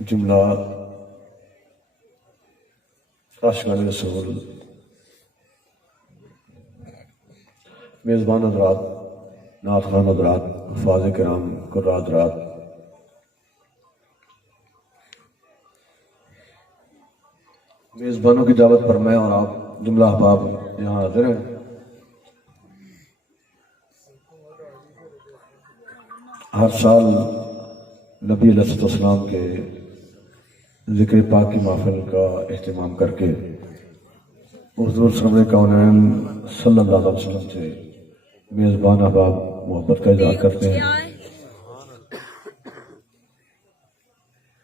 جملہ عاشقان رسول، میزبان حضرات، نعت خوان حضرات، حفاظ کرام، قراء حضرات، میزبانوں کی دعوت پر میں اور آپ جملہ احباب یہاں حاضر ہیں۔ ہر سال نبی علیہ السلام کے ذکر پاک کی محفل کا اہتمام کر کے حضور سرور کونین صلی اللہ علیہ وسلم سے میزبان احباب محبت کا اظہار کرتے ہیں۔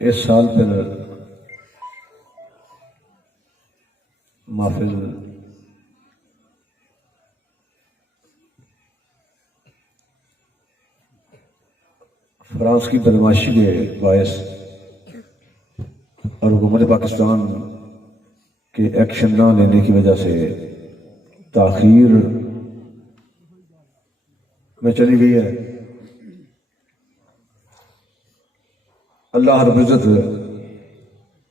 اس سال پھر محفل فرانس کی بدماشی کے باعث اور حکومت پاکستان کے ایکشن نہ لینے کی وجہ سے تاخیر میں چلی گئی ہے۔ اللہ رب العزت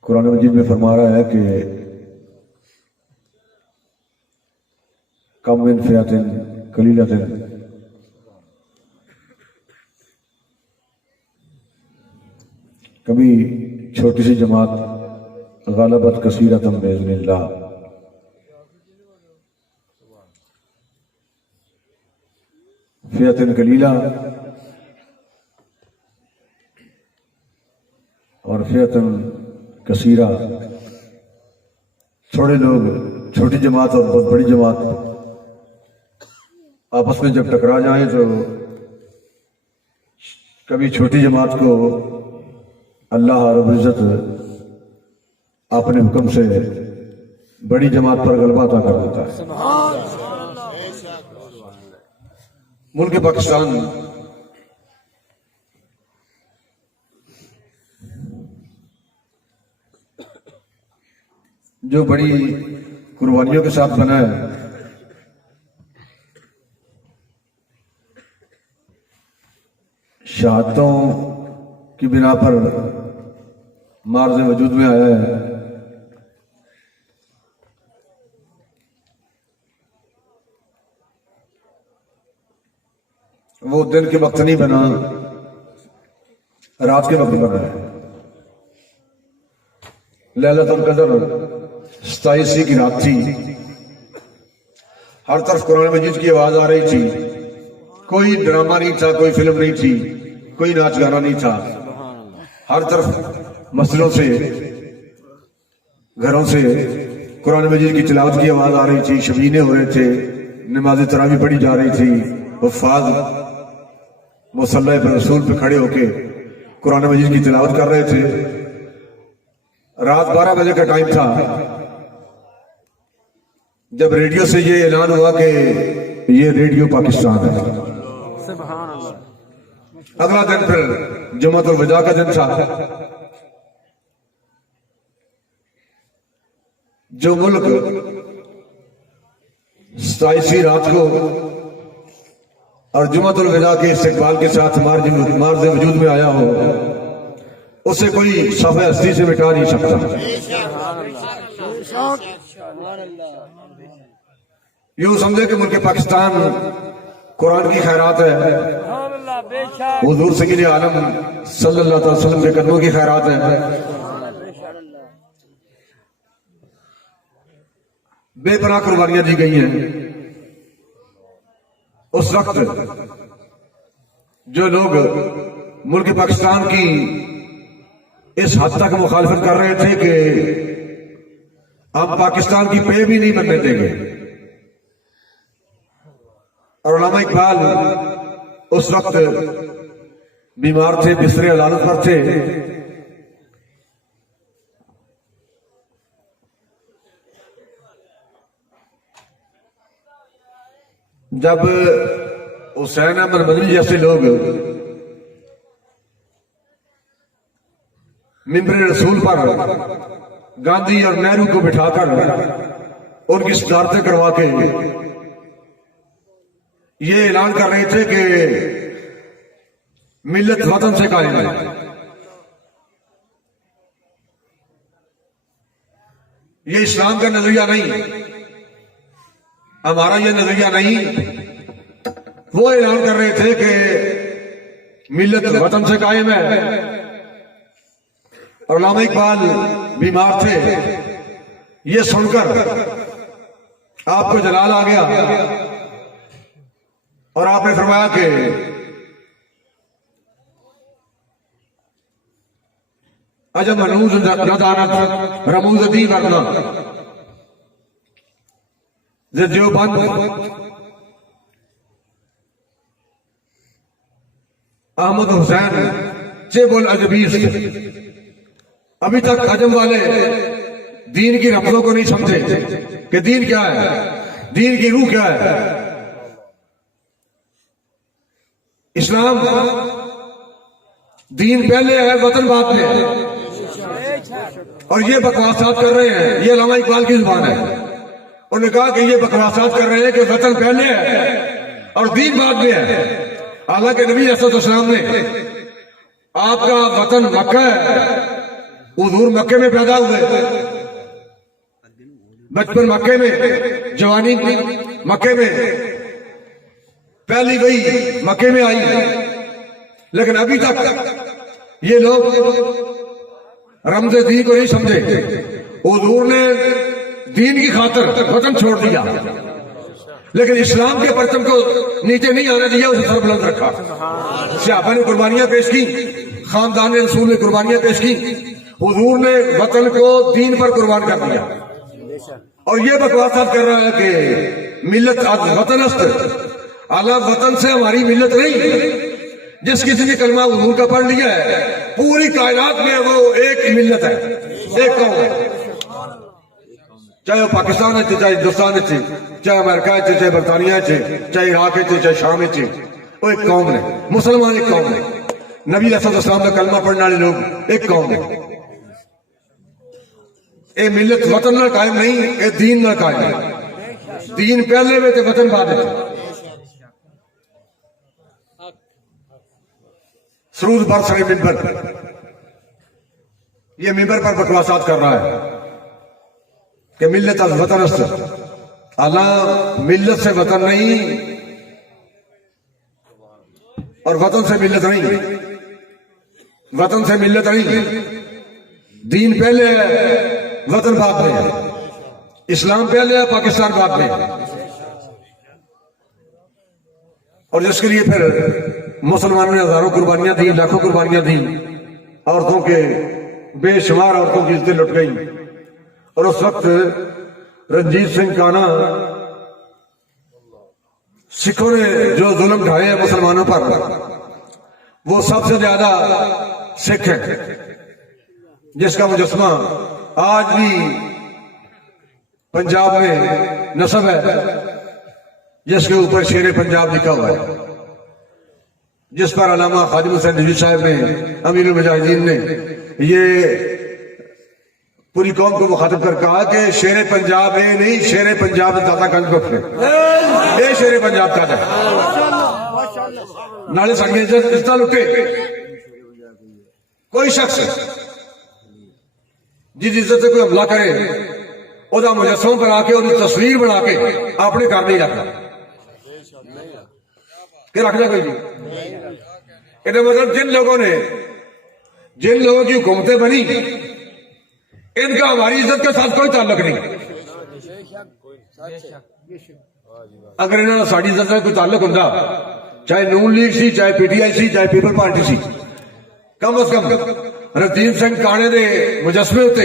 قرآن مجید میں فرما رہا ہے کہ کم من فئۃ قلیلۃ کبھی چھوٹی سی جماعت غلبت کثیرۃ باذن اللہ، فئۃ قلیلہ اور فئۃ کثیرہ، تھوڑے لوگ، چھوٹی جماعت اور بہت بڑی جماعت آپس میں جب ٹکرا جائیں تو کبھی چھوٹی جماعت کو اللہ رب العزت اپنے حکم سے بڑی جماعت پر غلبہ عطا کر دیتا ہے۔ ملک پاکستان جو بڑی قربانیوں کے ساتھ بنا ہے، شہادتوں کی بنا پر معرض وجود میں آیا ہے، وہ دن کے وقت نہیں بنا، رات کے وقت بنا ہے۔ لیلۃ القدر 27 کی رات تھی، ہر طرف قرآن مجید کی آواز آ رہی تھی، کوئی ڈرامہ نہیں تھا، کوئی فلم نہیں تھی، کوئی ناچ گانا نہیں تھا، ہر طرف مسجدوں سے، گھروں سے قرآن مجید کی تلاوت کی آواز آ رہی تھی، شبینے ہو رہے تھے، نماز تراویح پڑھی جا رہی تھی، حفاظ مصلی پر رسول پہ کھڑے ہو کے قرآن مجید کی تلاوت کر رہے تھے۔ رات 12 بجے کا ٹائم تھا جب ریڈیو سے یہ اعلان ہوا کہ یہ ریڈیو پاکستان ہے۔ اگلا دن پھر جمعۃ الوداع کا دن تھا۔ جو ملک 27 رات کو اور جمعۃ الوداع کے استقبال کے ساتھ معرض وجود میں آیا ہو، اسے کوئی صفحہ ہستی سے مٹا نہیں سکتا۔ یوں سمجھے کہ ملک پاکستان قرآن کی خیرات ہے، حضور سید عالم صلی اللہ علیہ وسلم کے قدموں کی خیرات ہے۔ بے پناہ قربانیاں دی گئی ہیں۔ اس وقت جو لوگ ملک پاکستان کی اس حد تک مخالفت کر رہے تھے کہ ہم پاکستان کی پے بھی نہیں بننے دیں گے، اور علامہ اقبال اس وقت بیمار تھے، بستر عدالت پر تھے، جب حسین احمد مدنی جیسے لوگ ممبر رسول پر گاندھی اور نہرو کو بٹھا کر ان کی صدارتیں کروا کے یہ اعلان کر رہے تھے کہ ملت وطن سے قائم ہے، یہ اسلام کا نظریہ نہیں، ہمارا یہ نظریہ نہیں۔ وہ اعلان کر رہے تھے کہ ملت وطن سے قائم ہے، اور علامہ اقبال بیمار تھے، یہ سن کر آپ کو جلال آ گیا اور آپ نے فرمایا کہ عجب منوز ندانت رموز دی ورنہ دیوبند احمد حسین چیب العجبیز، ابھی تک عجم والے دین کی رمزوں کو نہیں سمجھے کہ دین کیا ہے، دین کی روح کیا ہے۔ اسلام دین پہلے ہے، وطن بعد میں ہے، اور یہ بکواسات کر رہے ہیں، یہ علامہ اقبال کی زبان ہے۔ انہوں نے کہا کہ یہ بکواسات کر رہے ہیں کہ وطن پہلے ہے اور دین بعد میں ہے، حالانکہ نبی صلی اللہ علیہ وسلم نے آپ کا وطن مکہ ہے، حضور مکے میں پیدا ہوئے، بچپن مکے میں، جوانی مکے میں، پہلی وحی مکے میں آئی، لیکن ابھی تک یہ لوگ رمز دین کو نہیں سمجھے۔ حضور نے دین کی خاطر وطن چھوڑ دیا، لیکن اسلام کے پرچم کو نیچے نہیں آنے دیا، اسے سر بلند رکھا۔ صحابہ نے قربانیاں پیش کی، خاندان رسول نے قربانیاں پیش کی، حضور نے وطن کو دین پر قربان کر دیا۔ اور یہ بکواسات کر رہا ہے کہ ملت وطن است، اعلیٰ وطن سے ہماری ملت نہیں۔ جس کسی نے کلمہ حضور کا پڑھ لیا ہے، پوری کائنات میں وہ ایک ملت ہے، ایک قوم ہے، چاہے وہ پاکستان ہے، چاہے ہندوستان ہے، چاہے امریکہ ہے، چاہے برطانیہ ہے، چاہے عراق ہے، چاہے شام ہے، وہ ایک قوم ہے۔ مسلمان ایک قوم ہے، نبی علیہ السلام کا کلمہ پڑھنے والے لوگ ایک قوم ہے۔ اے ملت وطن نہ قائم نہیں، اے دین نہ قائم ہے۔ دین پہلے میں تے وطن بعد میں۔ سرود بر سر ممبر، یہ ممبر پر بکواسات کر رہا ہے کہ ملت از وطن است، اللہ ملت سے وطن نہیں اور وطن سے ملت نہیں، وطن سے ملت نہیں، دین پہلے ہے، وطن بعد میں ہے، اسلام پہلے ہے، پاکستان بعد میں ہے۔ اور جس کے لیے پھر مسلمانوں نے ہزاروں قربانیاں دی، لاکھوں قربانیاں دی، عورتوں کے بے شمار عورتوں کی عزتیں لٹ گئیں۔ اور اس وقت رنجیت سنگھ کانا، سکھوں نے جو ظلم ڈھائے ہیں مسلمانوں پر، وہ سب سے زیادہ سکھ ہے، جس کا مجسمہ آج بھی پنجاب میں نصب ہے، جس کے اوپر شیر پنجاب لکھا ہوا ہے، جس پر علامہ خادم حسین نجوی صاحب نے، امیر المجاہدین نے، یہ پوری قوم کو مخاطب کر کہا کہ شیر پنجاب ہے نہیں، شیر پنجاب داتا گنج بخش ہے، یہ شیر پنجاب کا ہے۔ نالے سنگے اس طرح لٹے، کوئی شخص جس عزت سے کوئی حملہ کرے، وہ مجسموں پر آ کے ان تصویر بنا کے اپنے گھر نہیں رکھنا، کہ رکھنا کوئی نہیں۔ یہ مطلب جن لوگوں کی حکومتیں بنی، ان کا ہماری عزت کے ساتھ کوئی تعلق نہیں۔ اگر انہوں نے ساری عزت سے کوئی تعلق ہوتا، چاہے نون لیگ سی، چاہے پی ٹی آئی سی، چاہے پیپل پارٹی سی، کم از کم رنجیت سنگھ کانے دے مجسمے ہوتے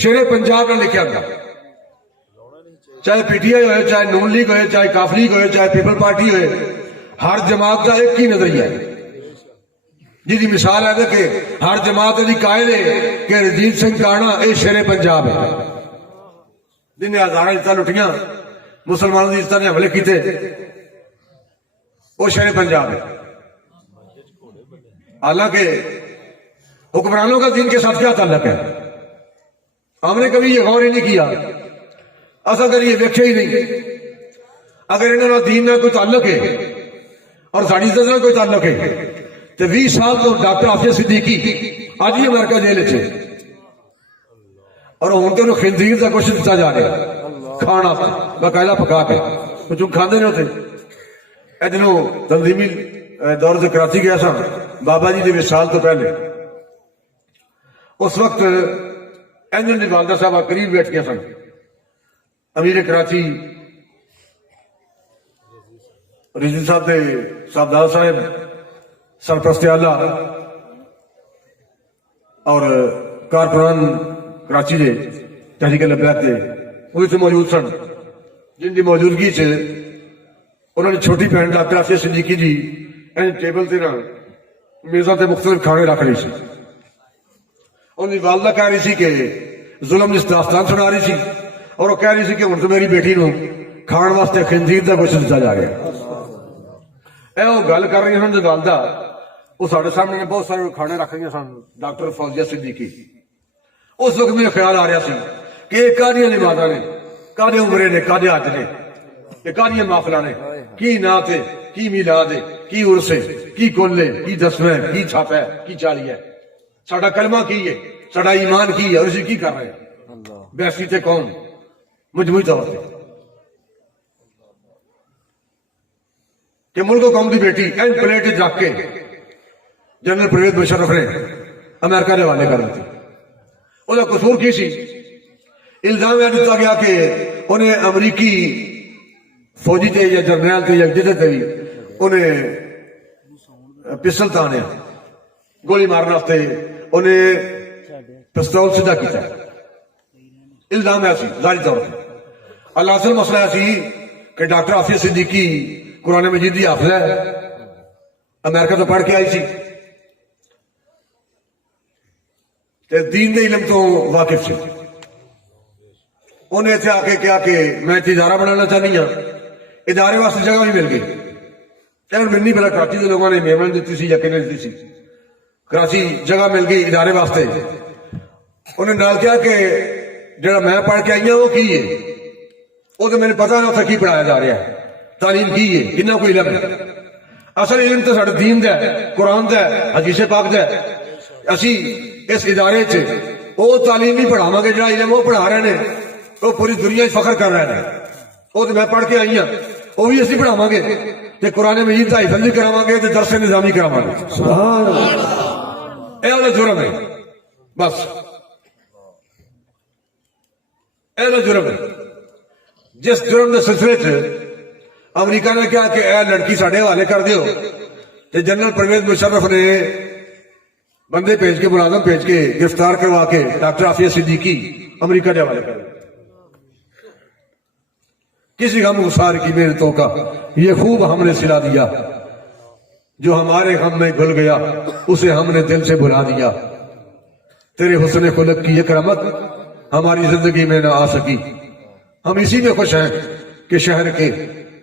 شیر پنجاب نے لکھا ہوتا۔ چاہے پی ٹی آئی ہوئے، چاہے نون لیگ ہوئے، چاہے کاف لیگ ہوئے، چاہے پیپل پارٹی ہوئے، ہر جماعت کا ایک ہی نظریہ ہے، جی دی مثال ہے کہ ہر جماعت دی قائل ہے کہ رنجیت سنگھ کانا اے شیر پنجاب ہے، جن نے ہزارہ عزتیں لٹیاں، مسلمانوں کی عزتوں نے حملے کیتے، وہ شیر پنجاب ہے۔ حالانکہ حکمرانوں کا دین کے ساتھ کیا تعلق ہے، ہم نے کبھی یہ غور ہی نہیں کیا، اصل کر یہ دیکھے ہی نہیں۔ اگر انہوں نے دین میں کوئی تعلق ہے اور ساری عزت میں کوئی تعلق ہے تو 20 سال تو ڈاکٹر حافظ صدیقی آج ہی امریکہ جیل چ، اور ہوں تو انہوں خنزیر کا گوشت دتا جا رہا کھانا باقاعدہ پکا کے جو کھاندے نے اتنے ادھروں تنظیمی دور سے کراچی گیا سا بابا جی کے وصال تو پہلے اس وقت اینجل دی والدہ صاحب قریب بیٹھ گیا سن امیر کراچی رضوی صاحب دے صاحبزادہ صاحب سرپرست اعلیٰ اور کارکنان کراچی دے تحریک لبیک دے وہ اتنے موجود سن جن کی موجودگی سے انہوں نے چھوٹی بہن ڈاکٹر آفیہ صدیقی جی ٹیبل تے نا میزاں تے مختلف کھانے رکھ رہی سی ان کی والدہ کہہ رہی سی کہ ظلم جس داستان سنا رہی سی اور وہ کہہ رہی سی کہ ہن تو میری بیٹی نو کھان واسطے خنزیر دا گوشت دتا جا رہا اے وہ گل کر رہی سن والدہ وہ سارے سامنے بہت سارے کھانے رکھ رہی سن ڈاکٹر فوزیہ صدیقی اس وقت میرے خیال آ رہا سی کہ یہ کہڑیاں نمازاں نے کہڑے عمرے نے کہڑے حج نے یہ کہڑیاں محفلاں نے کی نعت ہے کی میلاد ہے کی عرس ہے کی کل ہے کی دسویں کی چھاپ ہے کی چالی ہے ساڈا کلمہ کی ہے ساڈا ایمان کی ہے اور اسی کی کر رہے ہیں بیسی تے قوم مجموعی طور پہ کہ ملک و قوم کی بیٹی این پلیٹ رکھ کے جنرل پرویز مشرف نے امریکہ کے حوالے کر دیتی وہ قصور کی سی الزام یہ دیتا گیا کہ انہیں امریکی فوجی تے یا جرنیل تے یا جدے تے بھی انہیں پسٹل تانیا گولی مارنا واسطے انہیں پستول سیدھا کیتا الزام ہے سی ظاہری طور پہ اللہ اصل مسئلہ ہے سی کہ ڈاکٹر آفیہ صدیقی قرآن مجید دی حافظ ہے امریکہ تو پڑھ کے آئی سی تے دین دے علم تو واقف سی انہیں اتنے آ کے کیا کہ میں ادارہ بنانا چاہنی ہوں ادارے واسطے جگہ بھی مل گئی ملنی پہلے کراچی کے لوگوں نے میمن دیتی سی یا کنے دیتی سی کراچی جگہ مل گئی ادارے واسطے انہیں نال کیا کہ جڑا میں پڑھ کے آئی ہوں وہ کی ہے وہ تو میرے پتہ نہ اتنا کی پڑھایا جا رہا ہے تعلیم کی ہے کتنا کوئی علم ہے اصل علم تو سارے دین دا ہے قرآن دا ہے حدیث پاک دا ہے اسی اس ادارے چ وہ تعلیم نہیں پڑھاواں گے جڑا علم وہ پڑھا رہے ہیں وہ پوری دنیا فخر کر رہے ہیں وہ تو میں پڑھ کے آئی ہوں وہ بھی اسی پڑھاواں گے تے قرآن مجید کا حفظ بھی کراواں گے تے درس نظامی کراواں گے سبحان اللہ اے والا جرم ہے بس اے والا جرم ہے جس جرم کے سلسلے چ امریکہ نے کہا کہ اے لڑکی ساڈے حوالے کر دیو تے جنرل پرویز مشرف نے بندے بھیج کے ملازم بھیج کے گرفتار کروا کے ڈاکٹر آفیہ صدیقی امریکہ کے حوالے کر کسی غم گسار کی محنتوں کا یہ خوب ہم نے سلا دیا جو ہمارے غم میں گھل گیا اسے ہم نے دل سے بھلا دیا تیرے حسن خلق کی ایک رحمت ہماری زندگی میں نہ آ سکی ہم اسی میں خوش ہیں کہ شہر کے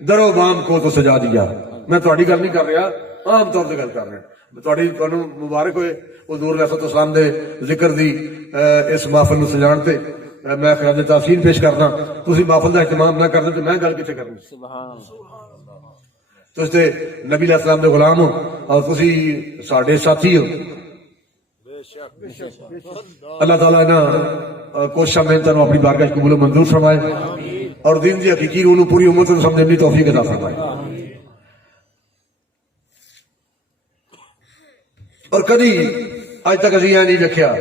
در و بام کو تو سجا دیا میں تھوڑی گل نہیں کر رہا عام طور سے گل کر رہا تھوڑی مبارک ہوئے حضور علیہ السلام دے ذکر دی اس محفل نو سجان تے میں خراج تحسین پیش کرنا تسی محفل دا اہتمام نہ کرتے تو میں گل کتنے کرنی تسی تے نبی علیہ السلام دے غلام ہو اور تسی ساڈے ساتھی ہو اللہ تعالیٰ نا کوشش محنت اپنی بارگاہ قبول و منظور فرمائے اور دین دی حقیقی روح نو پوری امت نو سمجھنے دی توفیق عطا فرمائے اور کدی آج تک اسی یہ نہیں دیکھا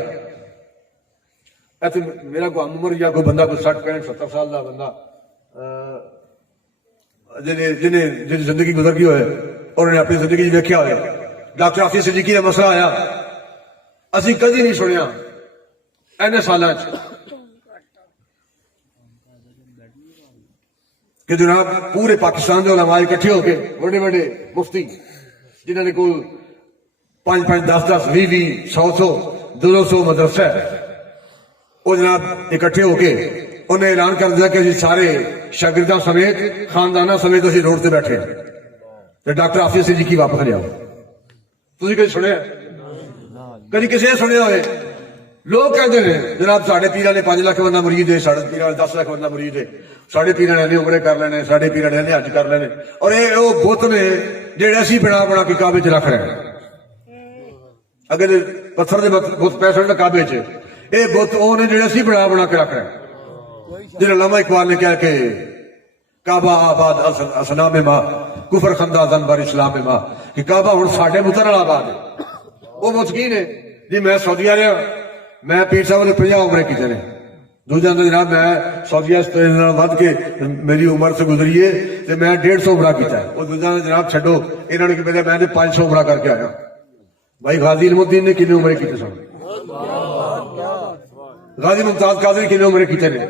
ایسے میرا کوئی عمر یا کوئی بندہ کوئی 60 65 70 سال کا بندہ جنہیں زندگی گزر گئی ہوئے اور انہیں اپنی زندگی دیکھا ہوئے ڈاکٹر آفیہ صدیقی کا مسئلہ آیا اسی کدی نہیں سنیا اینے سالاں کہ جناب پورے پاکستان کے علماء اکٹھے ہو کے بڑے بڑے مفتی جنہوں نے کوئی 5 5 10 10 20 20 100 200 مدرسہ ہے وہ جناب اکٹھے ہو کے انہیں اعلان کر دیا کہ اسی سارے شاگرداں سمیت خاندانہ سمیت اسی روڈ سے بیٹھے تو ڈاکٹر آفیہ صدیقی واپس لیا تسی کدی سنیا کدی کسی نے سنیا ہوئے لوگ کہتے ہیں جناب ساڑھے پیرا نے 5 لاکھ بندہ مرید ہے ساڑھے پیرا نے 10 لاکھ بندہ مرید ہے ساڑھے پیرا نے عمرے کر لینے ساڑھے پیرا نے حج کر لینے اور یہ وہ بت نے جڑے اسی بنا بنا کے کعبے چ رکھ رہے ہیں اگر پتھر دے بت پیسے کعبے چ یہ بت وہ نے جڑے اسی بنا بنا کے رکھ رہے ہیں، جنہیں علامہ اقبال نے کہا کہ کعبہ آباد اسنام ماں کفر خندہ زن بر اسلام ماں، کہ کعبہ ہوں ساڈے متر والا آباد ہے۔ وہ متقین ہے جی میں سعودیہ رہا، میں پیر صاحب نے 50 عمرے کیتے نے، دوجا جناب میں سعودیہ ود کے میری عمر سے گزری ہے تو میں 150 عمرہ کیتا ہے، وہ دوجا جناب چھڈو انہوں نے کہ میں نے 500 عمرہ کر کے آیا۔ بھائی غازی علم الدین نے کتنے عمرے کیتے سن؟ غازی ممتاز قادری کتنے عمرے کیتے نے؟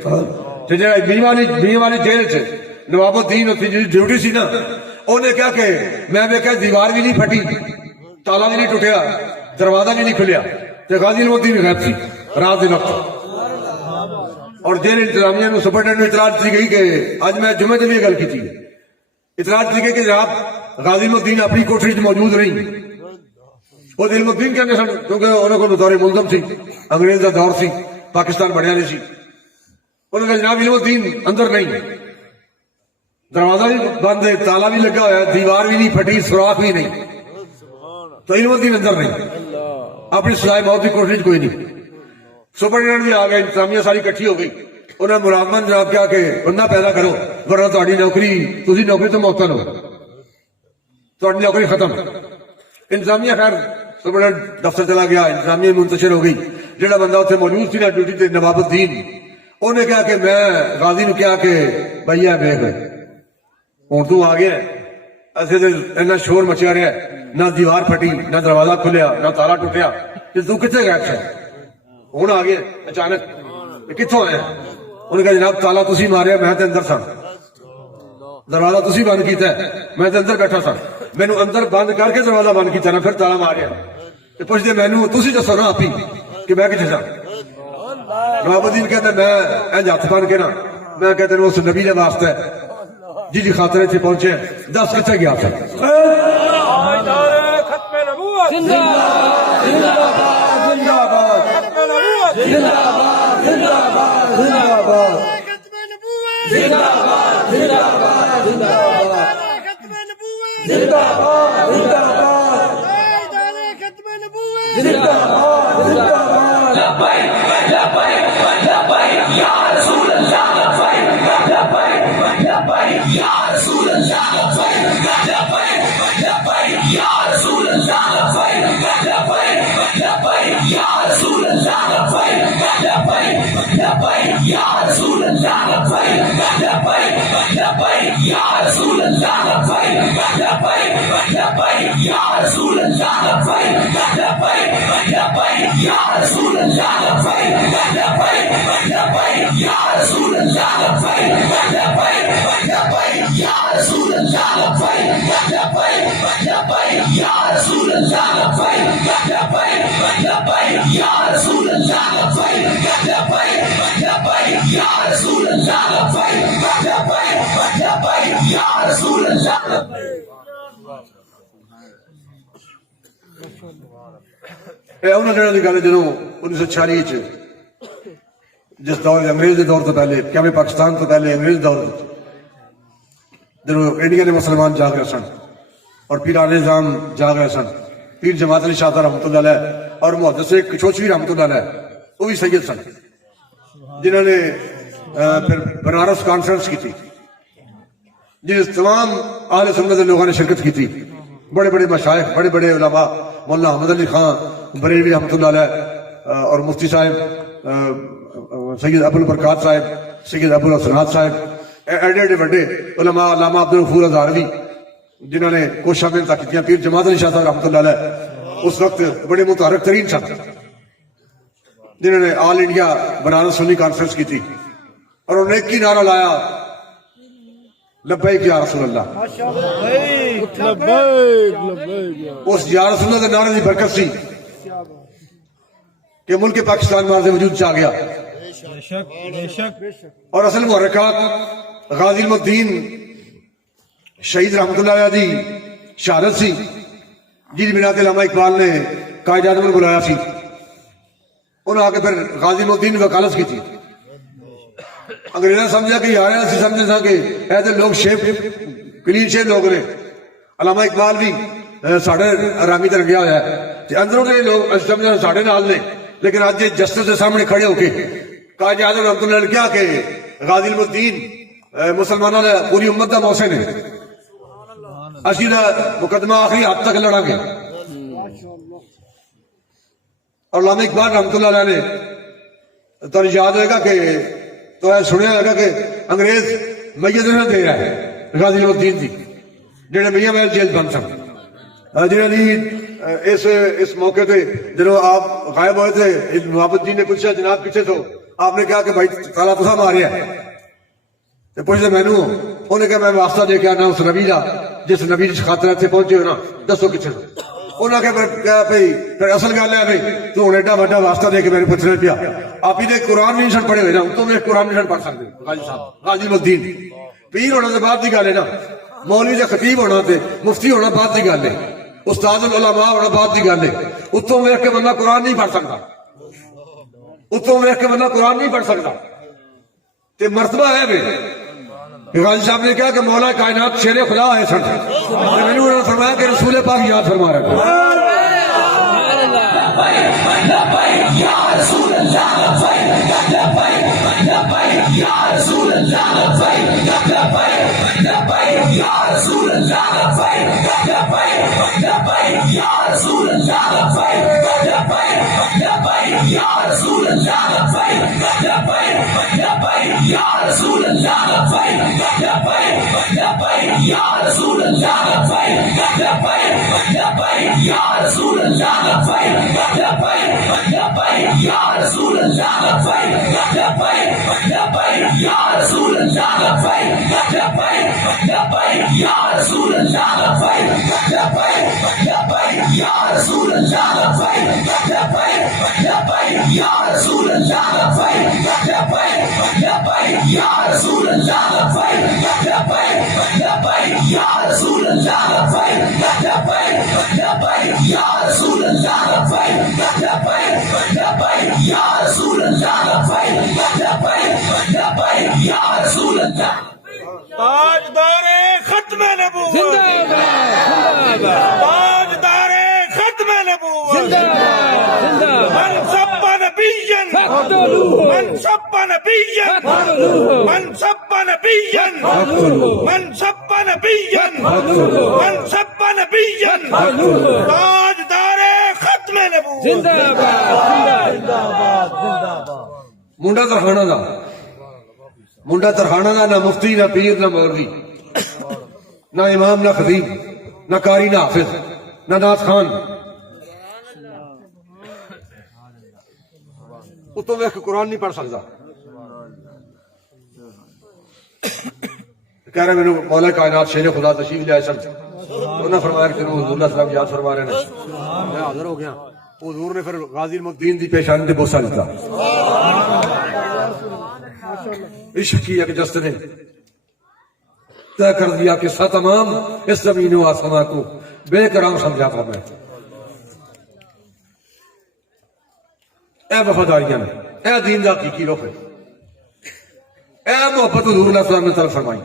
تے جڑا بیوی والی جیل چ نواب الدین ہوتی جی ڈیوٹی سی نا، انہیں کہا کہ میں دیکھا دیوار بھی نہیں پھٹی، تالا بھی نہیں ٹوٹیا، دروازہ بھی نہیں کھلیا، تے غازی علم الدین غائب سی رات دن وقت۔ اور جیل انتظامیہ نو سپرڈنٹ نو اطلاع دی گئی کہ اج میں جمعے تے بھی گل کی تھی، اطلاع دی گئی کہ جناب غازی علم الدین اپنی کوٹری چ موجود نہیں۔ وہ علم الدین کہتے سن کیونکہ انہوں کو بطور ملزم سی، انگریز کا دور سی، پاکستان بڑھیا نہیں سی، انہوں نے کہا جناب علم الدین اندر نہیں، دروازہ بھی بند ہے، تالا بھی لگا ہوا ہے، دیوار بھی نہیں پھٹی، سوراخ بھی نہیں، تو علم الدین اندر نہیں، اپنی سزائے موت کی کوشش کوئی نہیں۔ سپرڈنٹ بھی آ گئے، انتظامیہ ساری کٹھی ہو گئی، انہوں نے ملازمان جناب کیا کہ بندہ پیدا کرو ورنہ تہاڈی نوکری تسی نوکری تو معطل ہو، تہاڈی نوکری ختم۔ انتظامیہ خیر سپرڈنٹ دفتر چلا گیا، انتظامیہ منتشر ہو گئی، جہاں بندہ اتنے موجود سی نا ڈیوٹی تے نواب الدین، انہیں کہا کہ میں غازی نو کہا کہ بھائی اے ویکھ ہوں تو آ گیا ایسے تو اتنا شور مچیا رہا ہے، نہ دیوار پھٹی، نہ دروازہ کھلیا، نہ تالا ٹوٹیا، تو کتنے غائب سے ہوں آ گیا اچانک کتوں آیا؟ انہوں نے کہا جناب تالا تسی ماریا، میں تے اندر سا، دروازہ تسی بند کیتا ہے، میں تے اندر بیٹھا سا، مینو اندر بند کر کے دروازہ بند کیتا نا پھر تالا ماریا، تو پوچھتے مینو تسی دسو نا آپ ہی کہ میں کتنے سا؟ نواب الدین کہتے میں انج ہاتھ بن کے نا میں کہتے اس نبی کے واسطے جی جی خاطر اتنے پہنچے، دس کتنے گیا سر؟ ختم نبوت زندہ باد زندہ باد زندہ باد زندہ باد زندہ باد زندہ باد ختم نبوت زندہ باد زندہ باد زندہ باد ختم نبوت زندہ باد زندہ باد ختم نبوت زندہ باد زندہ باد لبیک لبیک لبیک یا رسول اللہ، لبیک لبیک لبیک یا رسول اللہ، لبیک لبیک لبیک یا رسول اللہ، لبیک لبیک لبیک یا رسول اللہ، لبیک لبیک لبیک یا رسول اللہ، لبیک لبیک لبیک یا رسول اللہ، لبیک لبیک لبیک یا رسول اللہ، لبیک لبیک لبیک یا رسول اللہ، لبیک لبیک لبیک یا رسول اللہ، لبیک لبیک لبیک یا رسول اللہ، لبیک لبیک لبیک یا رسول اللہ، لبیک لبیک لبیک یا رسول اللہ، لبیک لبیک لبیک یا رسول اللہ، لبیک لبیک لبیک یا رسول اللہ۔ انہوں نے گل جدو 1946 جس دور انگریز کے دور تو پہلے کیا پاکستان تو پہلے انگریز دور جدو انڈیا کے مسلمان جاگ رہے سن اور پیران نظام جاگ رہے سن، پیر جماعت علی شاہ رحمۃ اللہ علیہ اور محدث کچوچوی رحمۃ اللہ علیہ وہ بھی سید سن، جنہوں نے پھر بنارس کانفرنس کی تھی جس تمام اہل سنت کے لوگوں نے شرکت کی تھی، بڑے بڑے مشائخ، بڑے بڑے علماء، مولانا احمد علی خان بریلوی رحمۃ اللہ علیہ اور مفتی صاحب سید ابو البرکات صاحب، سید ابو الحسنات صاحب، ایڈے ایڈے بڑے علماء، علامہ عبد الغفور ہزاروی جنہوں نے کوشاں محنت کی، پیر جماعت علی شاہ صاحب رحمۃ اللہ علیہ اس وقت بڑے متحرک ترین سن، جنہوں نے آل انڈیا بنارس سنی کانفرنس کی تھی اور انہوں نے ایک ہی نعرہ لایا، لبیک یا رسول اللہ۔ اس یا رسول اللہ کے نعرے کی برکت سی کہ ملک پاکستان مارد وجود چاہ گیا، اور اصل محرکات غازی علم الدین شہید رحمت اللہ علیہ دی شہادت سی، جی بنا علامہ اقبال نے قائد اعظم کو بلایا سی، انہوں نے آ کے پھر غازی علم الدین وکالت کی تھی۔ انگریزاں سمجھا کہ یار اسی سمجھے تھا کہ ایسے لوگ شیپ کلین شیپ لوگ نے، علامہ اقبال بھی ساڑھے رامی تے رنگیا ہوا ہے، اندروں کے لوگ سمجھا ساڑھے نال نے، لیکن آج جسٹس کے سامنے کھڑے ہو کے قائد اعظم رحمۃ اللہ علیہ کیا کہ غازی الدین مسلمانوں نے پوری امت کا محسن ہے، اسی دا مقدمہ آخری حد تک لڑا گیا. اور علامہ اقبال رحمۃ اللہ علیہ نے تو یاد ہوئے گا کہ تو سنیا ہوگا کہ انگریز میت نہ دے رہا ہے غازی الدین جی جڑے میاں محل جیل بند سن. جنہوں نے اس موقع پہ جب آپ غائب ہوئے تھے محبت جی نے پوچھا جناب پیچھے تو آپ نے کہا کہ بھائی تالا تو ماریا ہے، پوچھتے میں نے انہوں نے کہا میں واسطہ دے کے آنا اس نبی کا جس نبی جس خاطر اتنے پہنچے ہو نا، دسو کتنے انہوں نے کہا بھائی پھر اصل گل ہے بھائی تو ہوں ایڈا وڈا واسطہ دے کے میرے پوچھنا پیا، آپ ہی قرآن نہیں سن پڑھے ہوئے نا، تو میں قرآن نہیں سن پڑھ سکتے. غازی صاحب غازی الدین پیر ہونا تو بعد کی گل ہے نا، مولوی سے خطیب ہونا تے مفتی ہونا بعد کی گل ہے، استاد العلماء ہونا بعد کی گل ہے. اتوں ویکھ کے بندہ قرآن نہیں پڑھ سکتا، اتوں ویکھ کے بندہ قرآن نہیں پڑھ سکتا. تے مرتبہ ہے بھائی غازی صاحب نے کہا کہ مولا کائنات شیر خدا آئے سن، میں نے فرمایا کہ رسول پاک یاد فرما رہا ہے. یا رسول اللہ لبیک لبیک یا رسول اللہ لبیک لبیک یا رسول اللہ لبیک لبیک یا رسول اللہ لبیک لبیک یا رسول اللہ لبیک لبیک یا رسول اللہ لبیک لبیک یا رسول اللہ لبیک لبیک یا رسول اللہ لبیک لبیک یا رسول اللہ لبیک لبیک یا رسول اللہ لبیک لبیک یا رسول اللہ لبیک لبیک یا رسول اللہ لبیک لبیک یا رسول اللہ لبیک لبیک یا رسول اللہ لبیک لبیک یا رسول اللہ لبیک لبیک یا رسول اللہ لبیک لبیک یا رسول اللہ لبیک لبیک یا رسول اللہ. تاجدار ختم نبوت تاجدار ختم نبوت من سب نبيا من سب نبيا من سب نبيا من سب نبيا من سب نبيا تاجدار ختم نبوت. منڈا ترخانہ دا منڈا ترخانہ دا نہ مفتی نہ پیر نہ مولوی نہ امام نہ خطیب نہ قاری نہ حافظ نہ نعت خان، اتوں ویکھ کے قرآن نہیں پڑھ سکتا. کہہ رہے میرے مولا کائنات شیر خدا تشریف لے آئے سن، انہوں نے فرمایا کہ تینوں حضور اللہ صلی یاد فرما رہے ہیں. میں حاضر ہو گیا، حضور نے پھر غازی الدین دی پیشانی تے بوسہ دیتا. عشق کی ایک جست نے طے کر دیا کہ سا تمام اس زمین و آسمان کو بے کرام سمجھا تھا میں. اے وفاداریاں اے دین دا حقیقی رخ ہے، اے محبت حضور اللہ صلی اللہ علیہ وسلم نے طرف فرمائی.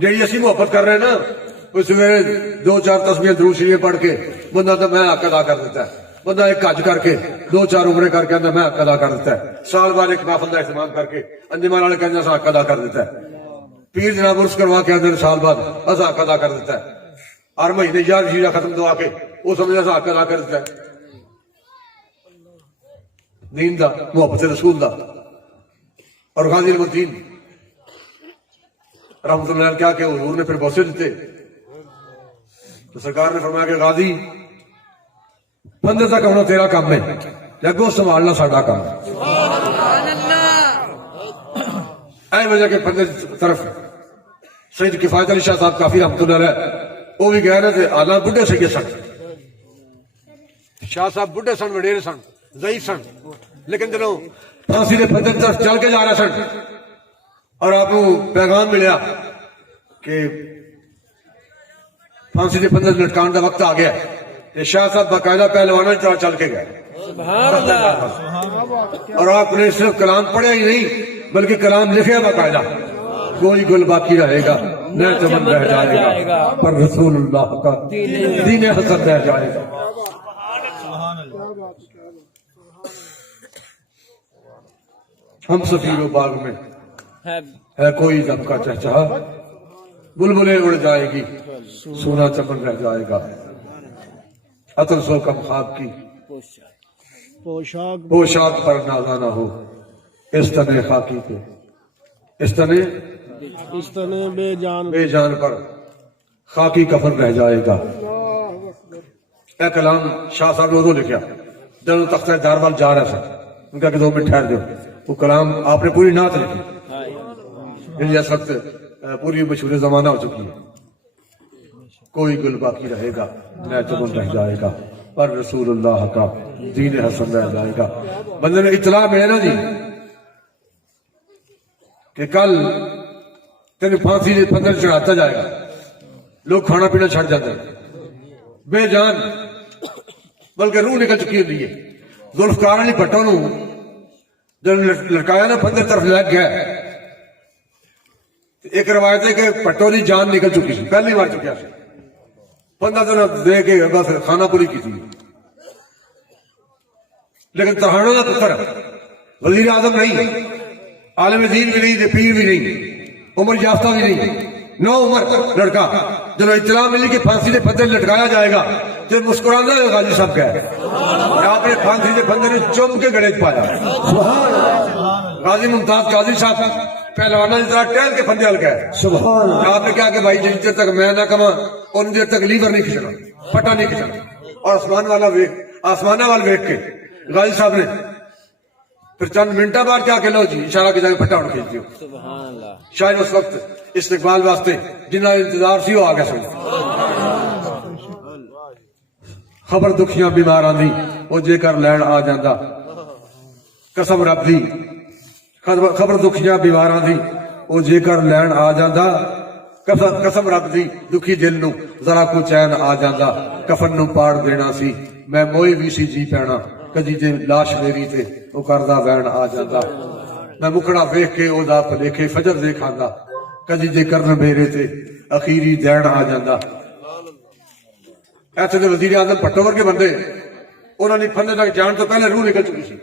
جی اسی محبت کر رہے ہیں نا، اس میں 2-4 تسبیح درود شریف پڑھ کے بندہ تو میں حق ادا کر دیتا ہے، بندہ ایک حج کر کے 2-4 عمرے کر کے اندر میں حق ادا کر دیتا ہے، سال بعد ایک محفل کا اہتمام کر کے انجمن والے کے اندر حق ادا کر دیتا ہے، پیر جناب عرس کروا کے اندر سال بعد ایسا حق ادا کر دیتا ہے، ہر مہینے یار شیرہ ختم دعا کے وہ سمجھے ایسا حق ادا کر دیتا ہے. دین دا محبت رسول دا. اور غازی الدین رحمۃ اللہ علیہ کیا کہ حضور نے پھر بوسے دیتے تو سرکار نے فرمایا کہ غازی بندے تک ہونا تیرا کام ہے، جگو سنبھالنا ساڈا کام ہے. اے وجہ کہ بندے طرف سید کفایت علی شاہ صاحب کافی رحمۃ اللہ علیہ وہ بھی گئے نا تھے آلہ بڈھے سید سن، شاہ صاحب بڈھے سن، وڈیرے سن، ضعیف سن، لیکن جنہوں پھانسی دے پھندے طرف چل کے جا رہے سن اور آپ کو پیغام ملیا کہ پھانسی دے پھندے لٹکان کا وقت آ گیا ہے. شاہ صاحب باقاعدہ پہلوانا کی طرح چل کے گئے اور آپ نے صرف کلام پڑھا ہی نہیں بلکہ کلام لکھے باقاعدہ. کوئی گل باقی رہے گا نہ چمن رہ جائے گا پر رسول اللہ کا دین حسن رہ جائے گا. ہم سفیروں باغ میں ہے کوئی دم کا چہچہا، بلبلیں اڑ جائے گی سونا چمن رہ جائے گا، عطر سو کم خواب کی پوشاک پر نازا نہ ہو، اس تنے خاکی پہ اس تنے بے جان پر خاکی کفن رہ جائے گا۔ اے کلام شاہ صاحب نے اردو لکھا جب تختہ داروال جا رہے تھے، ان کا کہ 2 منٹ ٹھہر جاؤ، وہ کلام آپ نے پوری نعت لکھی، اس وقت پوری مشہور زمانہ ہو چکی ہے۔ کوئی گل باقی رہے گا نہ چمن رہ جائے گا، پر رسول اللہ کا دین حسن رہ جائے گا۔ بندے نے اطلاع ملے نا جی کہ کل تیرے پھانسی سے پتھر چڑھاتا جائے گا، لوگ کھانا پینا چھڑ جاتے ہیں، بے جان بلکہ روح نکل چکی ہوتی ہے۔ ذوالفقار علی بھٹو نو جب لٹکایا نا پتھر طرف لگ گیا، ایک روایت ہے کہ بھٹو کی جان نکل چکی تھی، پہلی بار چکیا سی، 15 دن دے کے بس کھانا پوری کی تھی، لیکن ترہاڑوں کا پتر وزیر اعظم نہیں، عالم دین بھی نہیں، پیر بھی نہیں، عمر یافتہ بھی نہیں، 9 عمر لڑکا جب اطلاع ملی کہ پھانسی سے پتھر لٹکایا جائے گا تو مسکرانا ہے غازی صاحب کا آپ نے پھانسی سے پتھر چوم کے گڑے پایا۔ غازی ممتاز قاضی صاحب پہلوانا جس طرح ٹہل کے پھندے ہل گئے، آپ نے کہا کہ بھائی جس دیر تک میں نہ کما ان دیر تک لیور نہیں کھچنا، پھٹا نہیں کھچنا، اور آسمان والا ویک کے غازی صاحب نے پھر چند منٹہ بعد کیا کہ لو جی اشارہ کی جائے پھٹا اٹھ کھیچ دیو۔ شاید اس وقت استقبال واسطے جنہ انتظار سی وہ آگے سن خبر دکھیاں بیمار آندی وہ جے کر لین آ جاندہ، قسم رب دی خبر دکھیاں بیمار آندی وہ جے کر لین آ جاندہ، قسم رب دی دکھی دل نو ذرا کو چین آ جاندہ، کفن نو پاڑ دینا سی میں موئی بھی سی جی پینا، کجی جے لاش میری تے وہ کردہ وین آ جاندہ، میں مکڑا ویکھ کے او دا پلیکھے فجر دے کھاندہ، کجی جے کرن میرے تے اخیری دین آ جاندہ۔ ایسے دے وزیر اعظم بھٹو ورگے بندے انہوں نے پھندے تک جان تو پہلے روح نکل چکی سی،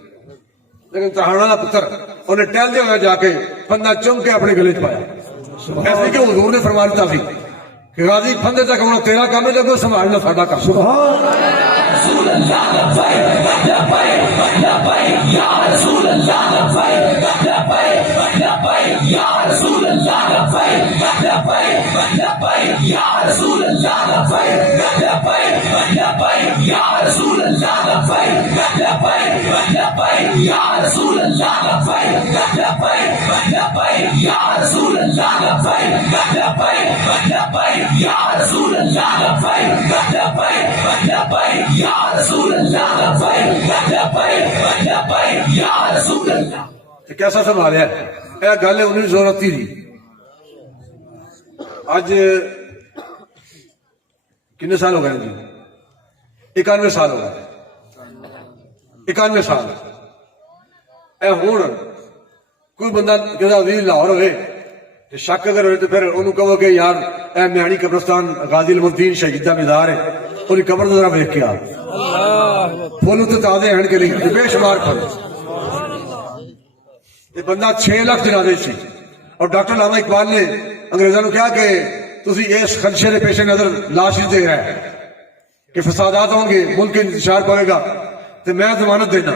لیکن ترہاڑا دا پتر انہیں ٹہلتے ہوئے جا کے پھندا چم کے اپنے گلے چ پایا۔ ایسے کہ حضور نے فرما دیتا سی کہ غازی پھندے تک ہونا تیرا کام ہے، جب سنبھالنا ساڈا کام۔ رسول اللہ لبیک لبیک لبیک یا رسول اللہ لبیک لبیک لبیک یا رسول اللہ لبیک لبیک لبیک یا رسول اللہ لبیک لبیک لبیک یا رسول اللہ لبیک لبیک لبیک یا رسول اللہ لبیک لبیک لبیک یا رسول اللہ لبیک لبیک لبیک یا رسول اللہ لبیک لبیک لبیک یا رسول اللہ لبیک لبیک لبیک یا رسول اللہ۔ کیسا سنبھالیا ہے؟ یہ گل ہے 1929 دی، اج کتنے سال ہو گئے جی؟ 91 سال ہو گئے، 91 سال۔ اے ہون کوئی بندہ جدا وزیر لاہور ہوئے شک اگر ہوئے تو پھر انہوں کہو کہ یار اے میانی قبرستان غازی المدین شہید دا مزار ہے، انہی قبر ذرا دیکھ کے آ، پھولوں تو تازے ہیں کے لیے بے شمار پھول۔ یہ بندہ 6 لاکھ جنازے سی، اور ڈاکٹر علامہ اقبال نے انگریزوں نے کہا کہ تسی اس خدشے کے پیش نظر لاش دے رہا ہے کہ فسادات ہوں گے، ملک انتشار پڑے گا، تو میں ضمانت دینا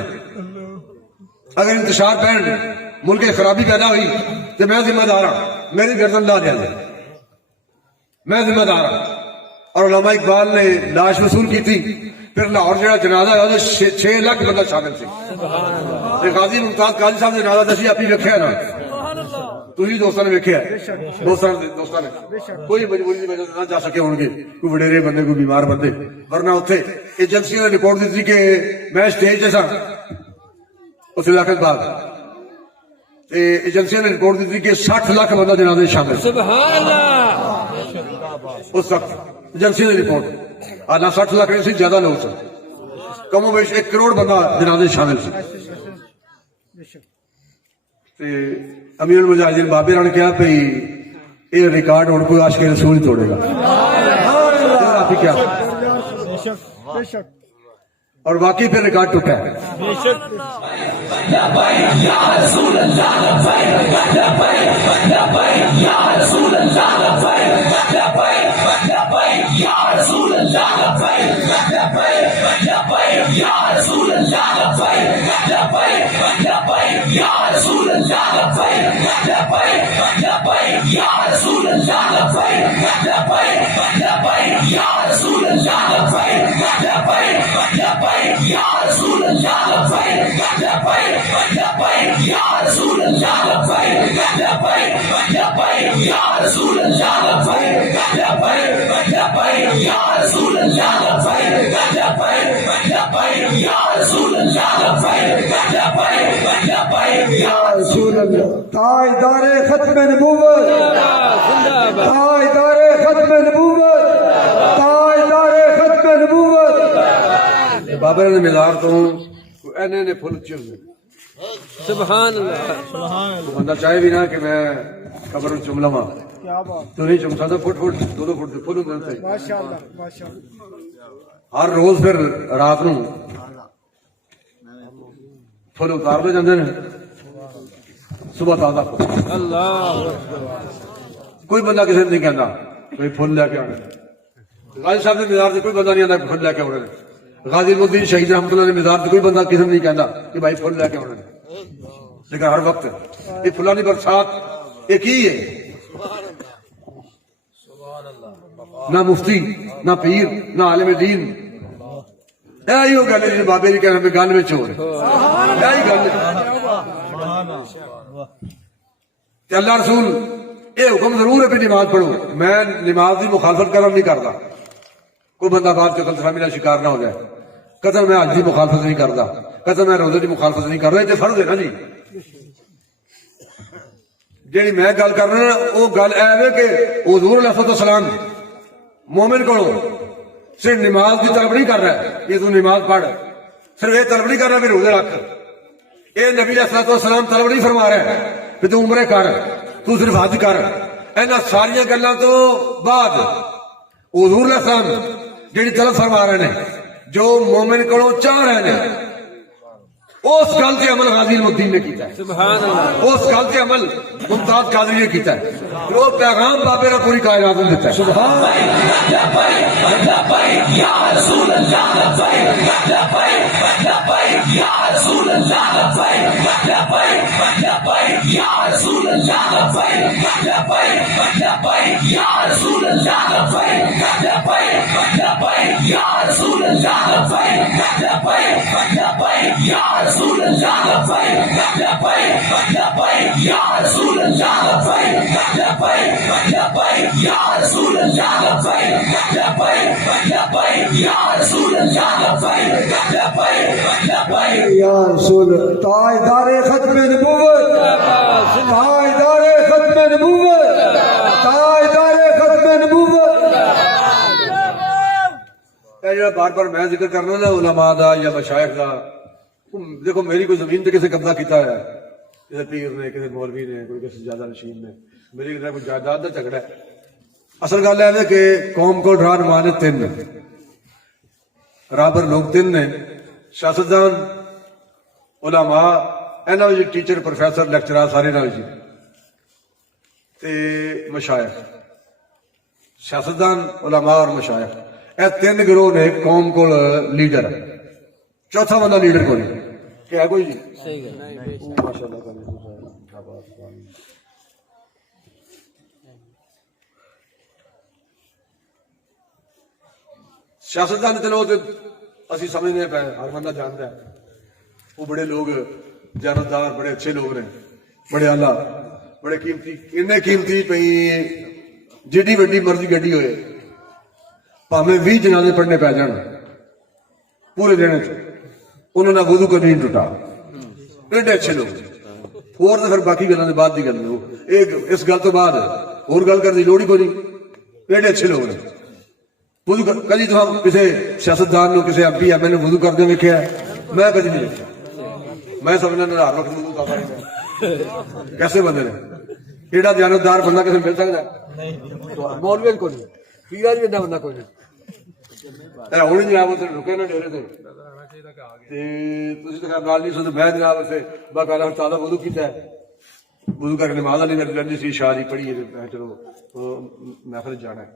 اگر انتشار پہن ملک خرابی پیدا ہوئی تو میں ذمہ دار ہوں، میری گردن لا دیا جائے، میں ذمہ دار ہوں۔ اور علامہ اقبال نے لاش وصول کی تھی، پھر لاہور جڑا جنازہ ہے 6 لاکھ بندہ شامل سی۔ غازی ممتاز قاضی صاحب نے جنازہ دسی اپنی رکھیا نا، تسی دوستاں نے ویکھیا ہے، دوستاں نے کوئی مجبوری کی وجہ سے نہ جا سکے ہون گے، کوئی وڈیرے بندے کوئی بیمار بندے، ورنہ اتنے ایجنسی نے رپورٹ دی کہ میں سٹیج تے سا اس علاقے بعد ایجنسی نے رپورٹ دی کہ 60 لاکھ بندہ جنازے شامل۔ سبحان اللہ۔ اس وقت ایجنسی نے رپورٹ آنا 60 لاکھ نہیں سی، زیادہ لوگ سن، کم و بیش 1 کروڑ بندہ جنازے شامل سی۔ امیر المجاہدین بابے نے کہا بھئی یہ ریکارڈ اور کوئی عاشق رسول ہی توڑے گا۔ اور واقعی پھر ریکارڈ ٹوٹا ہے. تاجدار ختم نبوت، تاجدار ختم نبوت، تاجدار ختم نبوت. بابر نے مزار تو اینے نے پھل چل سبحان اللہ. بندہ چاہے بھی نہ کہ میں قبر چم لواں تو نہیں چم سکتا. فٹ فٹ دو فٹ پھل ہوتے ہر روز. پھر رات نو پھل اتار دے جاندے نے، صبح تازہ پھل. اللہ کوئی بندہ کسی نے نہیں کہتا کوئی پھل لے کے آنا. غازی صاحب نے مزار سے کوئی بندہ نہیں آتا پھل لے کے آنا. غازی الدین شہید رحمۃ اللہ نے مزار سے کوئی بندہ کسی نے نہیں کہتا کہ بھائی پھل لے کے آنا. لیکن ہر وقت یہ پھلانی برسات ایک ہی ہے. نہ مفتی نہ پیر نہ عالم دین. یہی وہ گل ہے بابے جی کہنا گل میں چور یہی گل ہے. اللہ رسول یہ حکم ضرور ہے کہ نماز پڑھو. میں نماز کی مخالفت کرنا نہیں کرتا. کوئی بندہ بعد قتل سلامی کا شکار نہ ہو جائے. قتل میں حج کی مخالفت نہیں کرتا، قتل میں روزے کی مخالفت نہیں کر رہا. یہ فرض ہے نا جی. جیڑی میں گل کر رہا وہ گل ہے کہ حضور علیہ السلام مومن کو صرف نماز کی طلب نہیں کر رہا ہے کہ تو نماز پڑھ، صرف یہ طلب نہیں کر رہا کہ روزے رکھ. یہ نبی علیہ السلام طلب نہیں فرما رہا ہے کہ تو عمرے کر، تو صرف حج کر. اینا ساری گلاں تو بعد حضور علیہ السلام جیڑی طلب فرما رہے ہیں جو مومن کو چاہ رہے ہیں اس گل سے عمل غازی الدین نے کیتا ہے. سبحان اللہ. اس گل سے عمل ممتاز قادری نے کیتا ہے. وہ پیغام بابے کا پوری کائنات میں دیتا ہے. سبحان یا رسول تاجدار ختم نبوت، تاجدار ختم نبوت، تاجدار ختم نبوت. یہ بار بار میں ذکر کرنا نا علماء دا یا مشائخ دا. دیکھو میری کوئی زمین تے کسی قبضہ کیتا ہے، کسی پیر نے، کسی مولوی نے، کوئی کسی زیادہ نشین نے. میری کوئی جائیداد دا جھگڑا ہے. اصل گل ہے کہ قوم کو رہنما تین رابر لوگ تین نے، سیاستدان، علماء، اینا وچ ٹیچر، پروفیسر، لیکچرار سارے نال جی تے مشائخ. سیاستدان، علماء اور مشائخ اے تین گروہ نے قوم کو لیڈر. چوتھا بندہ لیڈر کو نہیں. کیا ہے کوئی جی؟ سیاستدان چلو اسی سمجھنے پہ ہر بندہ جانتا ہے وہ بڑے لوگ جانتدار، بڑے اچھے لوگ نے، بڑے آلہ، بڑے قیمتی. انہیں قیمتی پہ جیڈی وڈی مرضی گڈی ہوئے پاویں 20 جنازے پڑھنے پہ جان پورے دن انہوں نے وضو کو نہیں ٹوٹا. ایڈے اچھے لوگ. اور تو پھر باقی گلوں کے بعد کی گل اس گل تو بعد اور گل کرنے کی لوڑ ہی کوئی نہیں. ایڈے اچھے لوگ نے. وضو کدی تو ہم کسی سیاستدان نو، کسی ایم پی ایم نے وضو کرتے ویکھیا ہے؟ میں کدی نہیں دیکھا. میں سمجھنا ہر وقت وضو کرتا رہتا. کیسے بندے نے؟ ایڈا دیانتدار بندہ کسی مل سکتا ہے؟ مولوی کو نہیں، پیرا جی ایڈا بندہ کوئی نہیں. ہوں نہیں آپ رکے نا ڈیرے سے تے تسی تے گل نہیں سن میں جناب سے باقاعدہ تعالیٰ وضو کیتا ہے وضو کر کے نماز والی لڑنی سی شاعری پڑھی ہے چلو محفل جانا ہے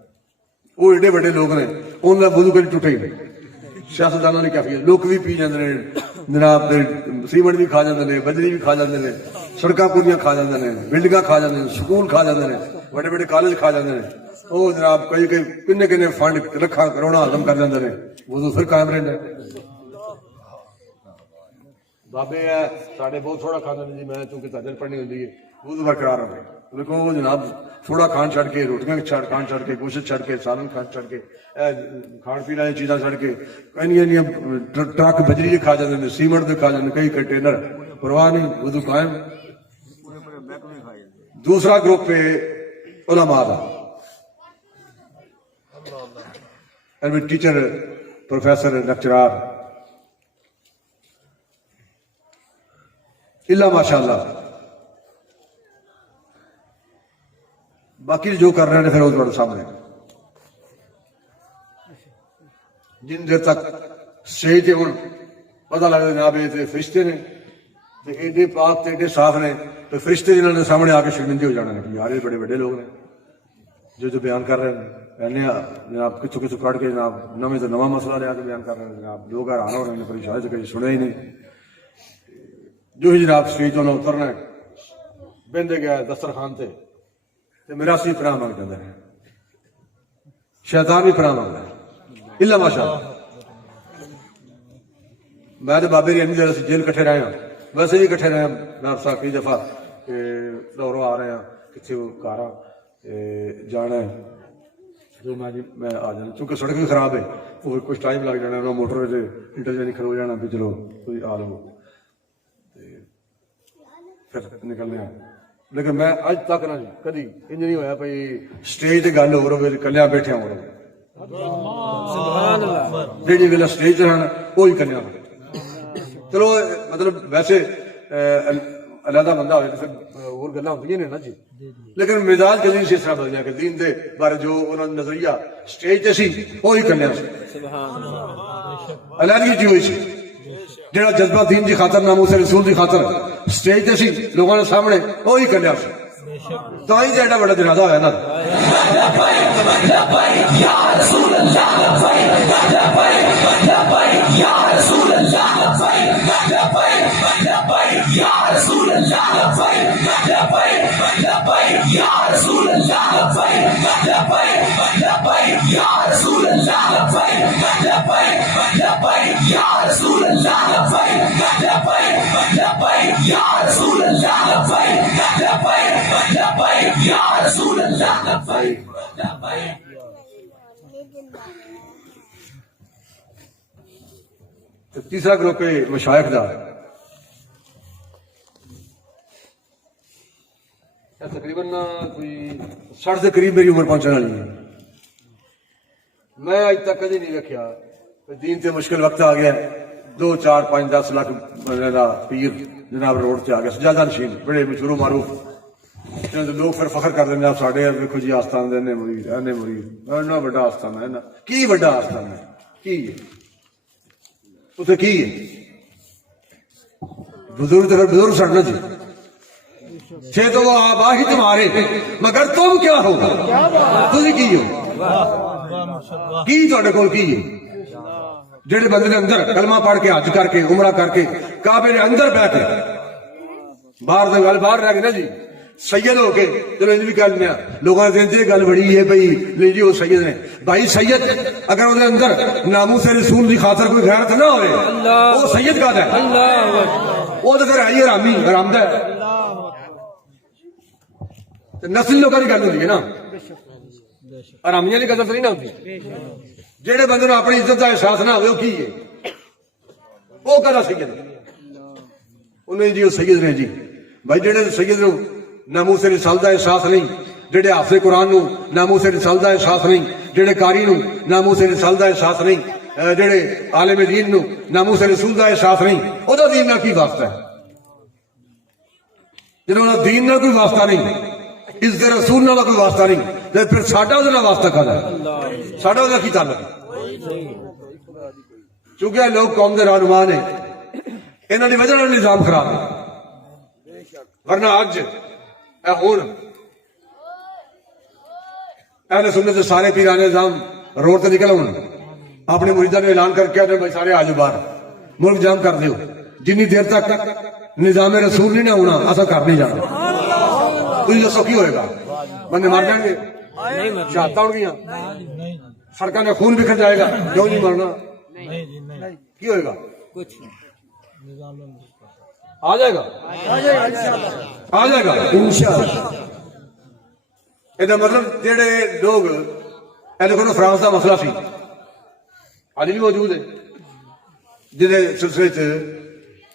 وہ ایڈے بڑے لوگ نے انہوں کا وضو کبھی ٹوٹے ہی نہیں سیاستدانوں نے کافی لوگ بھی پی جاندے نے جناب سیمنٹ بھی کھا جاندے نے بجری بھی کھا جاندے نے سڑکاں پوریاں کھا جاندے نے بلڈنگاں کھا جاندے نے سکول کھا جاندے نے بڑے بڑے کالج کھا جاندے نے وہ جناب کئی کنے کنے فنڈ رکھا کروڑا ہضم کر جاندے نے وضو پھر قائم رہندا ہے بابے ہے ساڈے بہت تھوڑا کھاندے نے جی میں چونکہ تہجد پڑھنی ہوندی ہے وضو برقرار رہے لیکن وہ جناب تھوڑا کھان چھڑ کے روٹیاں کھان چھڑ کے گوشت چھڑ کے سالن کھان چھڑ کے کھان پینے والی چیزاں چھڑ کے ٹرک بجری کھا جاتے ہیں سیمنٹ دے کھا جاتے کئی کنٹینر پرواہ نہیں وضو قائم دوسرا گروپ پہ علماء دا ٹیچر پروفیسر لیکچرار اللہ ماشاء اللہ باقی جو کر رہے ہیں پھر وہ تھوڑے سامنے جن دیر تک سٹیج تے ہوں پتہ لگتا جناب یہ فرشتے نے ایڈے پاک تے ایڈے صاف نے تو فرشتے جنہوں نے سامنے آ کے شرمندے ہو جانا ہے یار یہ بڑے بڑے لوگ نے جو بیان کر رہے ہیں جناب کچھ کٹ کے جناب نویں تو نواں مسئلہ لے کے بیان کر رہے ہیں جناب لوگ حیران ہو رہے ہیں پریشانی سے کہیں سنے ہی نہیں جو ہی جناب سٹیج تو اترنا ہے بہندے گیا دسترخوان تے میرا سی پناہ مانگ جاتا ہے شیطان بھی پناہ مانگتا ہے اللہ ماشاء اللہ میں تو بابے ری جگہ جیل کٹھے رہے ہیں ویسے بھی کٹھے رہے ہیں میں آپ کئی دفعہ لاہوروں آ رہے ہیں کتنے کارا جانا ہے جو میں آ جانا چونکہ سڑک بھی خراب ہے وہ کچھ ٹائم لگ جانا موٹر انٹر کھلو جانا بھی چلو کوئی آ لو پھر نکلنے ہیں لیکن میں اج تک نہ کدی انج نہیں ہویا بھائی سٹیج تے گل ہو رہے کلیا بیٹھے ہو جی گلا سٹیج تے ہیں وہی کلیا چلو مطلب ویسے علیحدہ بندہ ہوئے پھر اور گلا ہوتی ہیں نا جی لیکن مزاج کدی اس طرح بدلیا کہ دین دے بارے جو انہوں نے نظریہ سٹیج تے سی وہی کلیا سی علیحدگی جی ہوئی سی جڑا جذبہ دین دی خاطر ناموس رسول دی خاطر سٹیج تے سی لوگوں نے سامنے وہی کلیا سی تو ہی ایڈا بڑا جنازہ ہوا نا تیسرا گروپ ہے مشائخ دا تقریباً کوئی 60 کے قریب میری عمر پہنچنے والی ہے میں اج تک کدی نہیں رکھیا دین تے مشکل وقت آ گیا 2 4 5 10 لاکھ بندے دا پیر جناب روڈ تے آ گیا سجادہ نشین بڑے مشہور و معروف لوگ پھر فخر کر دیں ساڈے ویکھو جی آستان دے مرید اینے مرید اینا بڑا آستان ہے کی بڑا آستان ہے کی ہے اتنے کی ہے بزرگ تو پھر بزرگ سڑنا جی تھے تو وہ آبا ہی تمہارے مگر تم کیا ہو تھی کی ہو کی تھوڑے کول کی ہے جڑے بندے نے اندر کلمہ پڑھ کے حج کر کے عمرہ کر کے کعبے نے اندر بیٹھ کے باہر تو گل باہر رہ گئی نا جی سید ہو کے چلو انج بھی کہہ لینا لوگوں نے یہ گل بڑی ہے بھائی نہیں جی وہ سید نے بھائی سید اگر وہ اندر ناموس رسول کی خاطر کوئی غیرت نہ ہوئے وہ سید کا ہے وہ تو پھر آئی حرامی حرام ہے نسل لوگوں کی گل ہوتی ہے نا حرامیاں کی قدر تو نہیں نہ ہوتی جہے بندے نے اپنی عزت کا احساس نہ ہوئے وہ کی ہے وہ کہنا سید انہیں جی وہ سید نے جی بھائی جہے سید نو ناموس رسالت کا احساس نہیں جہے حافظ قرآن نو ناموس رسالت کا احساس نہیں جہے قاری نو ناموس رسالت کا احساس نہیں جہے عالم دین نو ناموس رسول کا احساس نہیں وہ دین نال کی واسطہ ہے جنہوں دین نال کوئی واسطہ نہیں عزت رسول نال کوئی واسطہ نہیں پھر ساڈا وہ واسطہ کھانا ہے ساڈا وہ کی تعلق چونکہ یہ لوگ قوم کے رہنما نے انہوں کی وجہ نال نظام خراب ہے ورنہ اج ہوں اہل سنت کے سارے پیران نظام روڈ سے نکل آن اپنے مریداں نے اعلان کر کے بھائی سارے آ جاؤ باہر ملک جام کر دیو جنی دیر تک نظام رسول نہیں نہ ہونا اصا کر نہیں جانا تھی دسو کی ہوئے گا بندے مر جائیں گے شہادت ہو گیا سڑکوں میں خون بکھر جائے گا کیوں نہیں مرنا کی ہوئے گا آ جائے گا آ جائے گا انشاءاللہ یہ مطلب جہے لوگ دیکھو فرانس کا مسئلہ سی اج بھی موجود ہے جہد سلسلے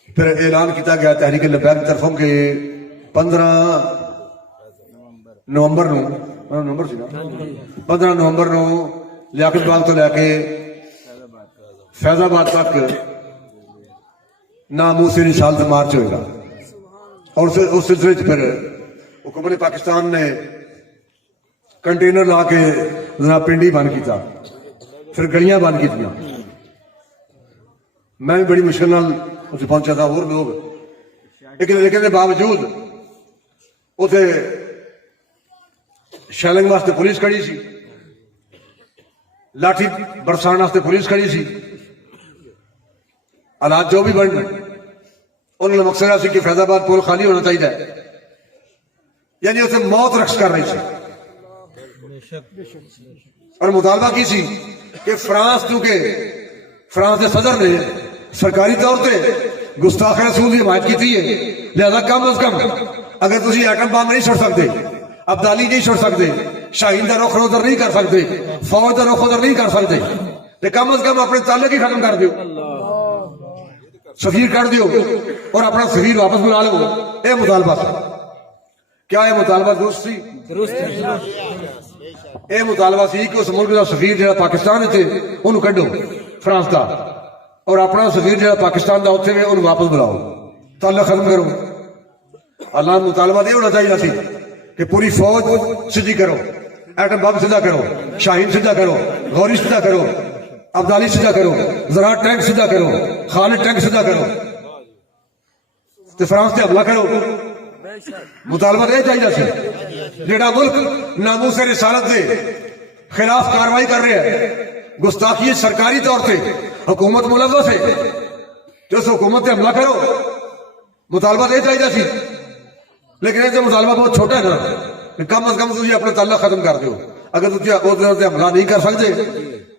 پھر اعلان کیا گیا تحریک لبیک کی طرفوں کے 15 نومبر سی نا 15 نومبر نو لیاقت باغ تو لے کے فیض آباد تک ناموس رسالت مارچ ہوئے گا اور اس سلسلے پھر حکومت پاکستان نے کنٹینر لا کے جناب پنڈی بند کیتا پھر گلیاں بند کی میں بھی بڑی مشکل نال اتنے پہنچا تھا اور لوگ لیکن باوجود اتنے شیلنگ واسطے پولیس کھڑی سی لاٹھی برسان واسطے پولیس کھڑی سی حالات جو بھی بن انہوں نے مقصد ایسا کہ فیض آباد پول خالی ہونا چاہیے یعنی اتنے موت رقص کر رہی سی اور مطالبہ کی سی کہ فرانس کیونکہ فرانس کے صدر نے سرکاری طور پہ گستاخ رسول کی حمایت کی ہے لہذا کم از کم اگر تسی ایٹم بم نہیں چھڑ سکتے ابدالی نہیں چھڑ سکتے شاہین کا رخ ادھر نہیں کر سکتے فوج کا رخ ادھر نہیں کر سکتے تو کم از کم اپنے تعلق ہی ختم کر دیو سفیر کر دیو اور اپنا سفیر واپس بلا لو یہ مطالبہ تھا کیا یہ مطالبہ درست سی یہ مطالبہ سی کہ اس ملک کا سفیر جہاں پاکستان تھے انہوں کڈو فرانس کا اور اپنا سفیر جہاں پاکستان کا اتنے انہوں واپس بلاؤ تعلق ختم کرو اللہ مطالبہ یہ ہونا چاہیے سی کہ پوری فوج سیدھی کرو ایٹم بم سیدھا کرو شاہین سیدھا کرو غوری سیدھا کرو ابدالی سیدھا کرو زراعت ٹینک سیدھا کرو خالد ٹینک سیدھا کرو تو فرانس سے حملہ کرو مطالبہ یہ چاہیے سی جہاں ملک ناموس رسالت کے خلاف کاروائی کر رہے ہیں گستاخی سرکاری طور پہ حکومت ملوث ہے تو اس حکومت سے حملہ کرو مطالبہ یہ چاہیے سی لیکن یہ مطالبہ بہت چھوٹا ہے نا کم از کم تھی اپنے تعلق ختم کر دو اگر تھی حملہ نہیں کر سکتے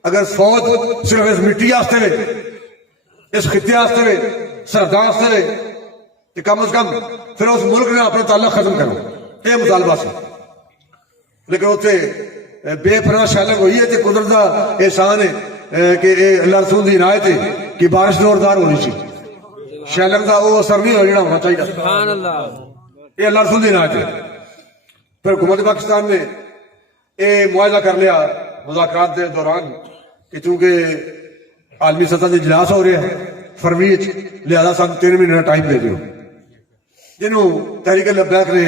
اگر فوج صرف اس مٹی واسطے اس خطے واسطے سرحدوں واسطے تو کم از کم پھر اس ملک نے اپنے تعلق ختم کرو یہ مطالبہ سی لیکن اتنے بے پناہ شیلنگ ہوئی ہے تو قدرت کا احسان ہے کہ اللہ رسول کی عنایت ہے کہ بارش زوردار ہونی سی شیلنگ کا وہ اثر نہیں ہونا چاہیے سبحان اللہ یہ اللہ رسول کی عنایت ہے پھر حکومت پاکستان نے یہ معاہدہ کر لیا مذاکرات کے دوران کہ چونکہ عالمی سطح سے اجلاس ہو رہے ہیں فروری لہذا سن 3 مہینے کا ٹائم دے دیو جنہوں تحریک لبیک نے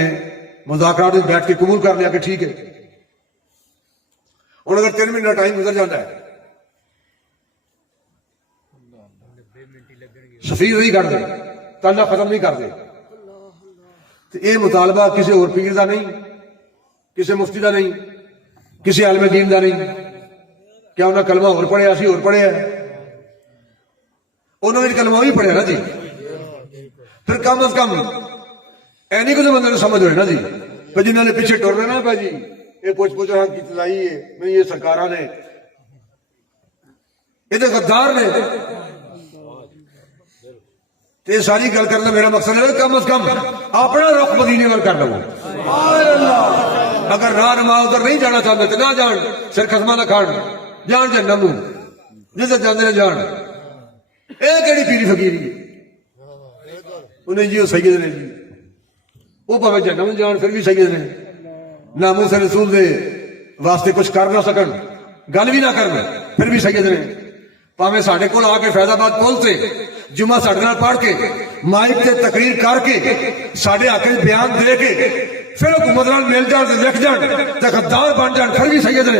مذاکرات میں بیٹھ کے قبول کر لیا کہ ٹھیک ہے اور اگر 3 مہینے کا ٹائم گزر جاتا ہے سفیر نہیں کر دے تعلق ختم نہیں کر دے تو یہ مطالبہ کسی اور پیر کا نہیں کسی مفتی کا نہیں کسی عالم دین کا نہیں کیا انہیں کلمہ اور پڑھیا سی اور پڑھیا انہوں نے کلمہ بھی پڑھیا نا جی پھر کم از کم اینی کو جو بندے نے سمجھ ہوئے نا جی پہ جنہوں نے پیچھے ٹور رہے نا پہ جی یہ پوچھ پوچھ رہا کی تلائی ہے میں یہ سرکارہ نے یہ تو غدار نے یہ ساری گل کرنا میرا مقصد ہے کم از کم اپنا رخ مدینے وال کر لو اگر راہ نما ادھر نہیں جانا چاہتے تو نہ جان سر خسما نہ کھان جان جنم جسے جانے جان یہ کہڑی پیری فقیری ہے انہیں جی وہ سید نے جی وہ پہ جنم جان پھر بھی سید نے ناموس رسول دے واسطے کچھ کر نہ سکن گل بھی نہ کرن پھر بھی سید نے پاویں ساڈے کول آ کے فیض آباد پول سے جمعہ ساڈے نال پڑھ کے مائک تے تقریر کر کے ساڈے حق وچ بیان دے کے پھر حکومت نال مل جان تے لکھ جان تے غدار بن جان پھر بھی سید نے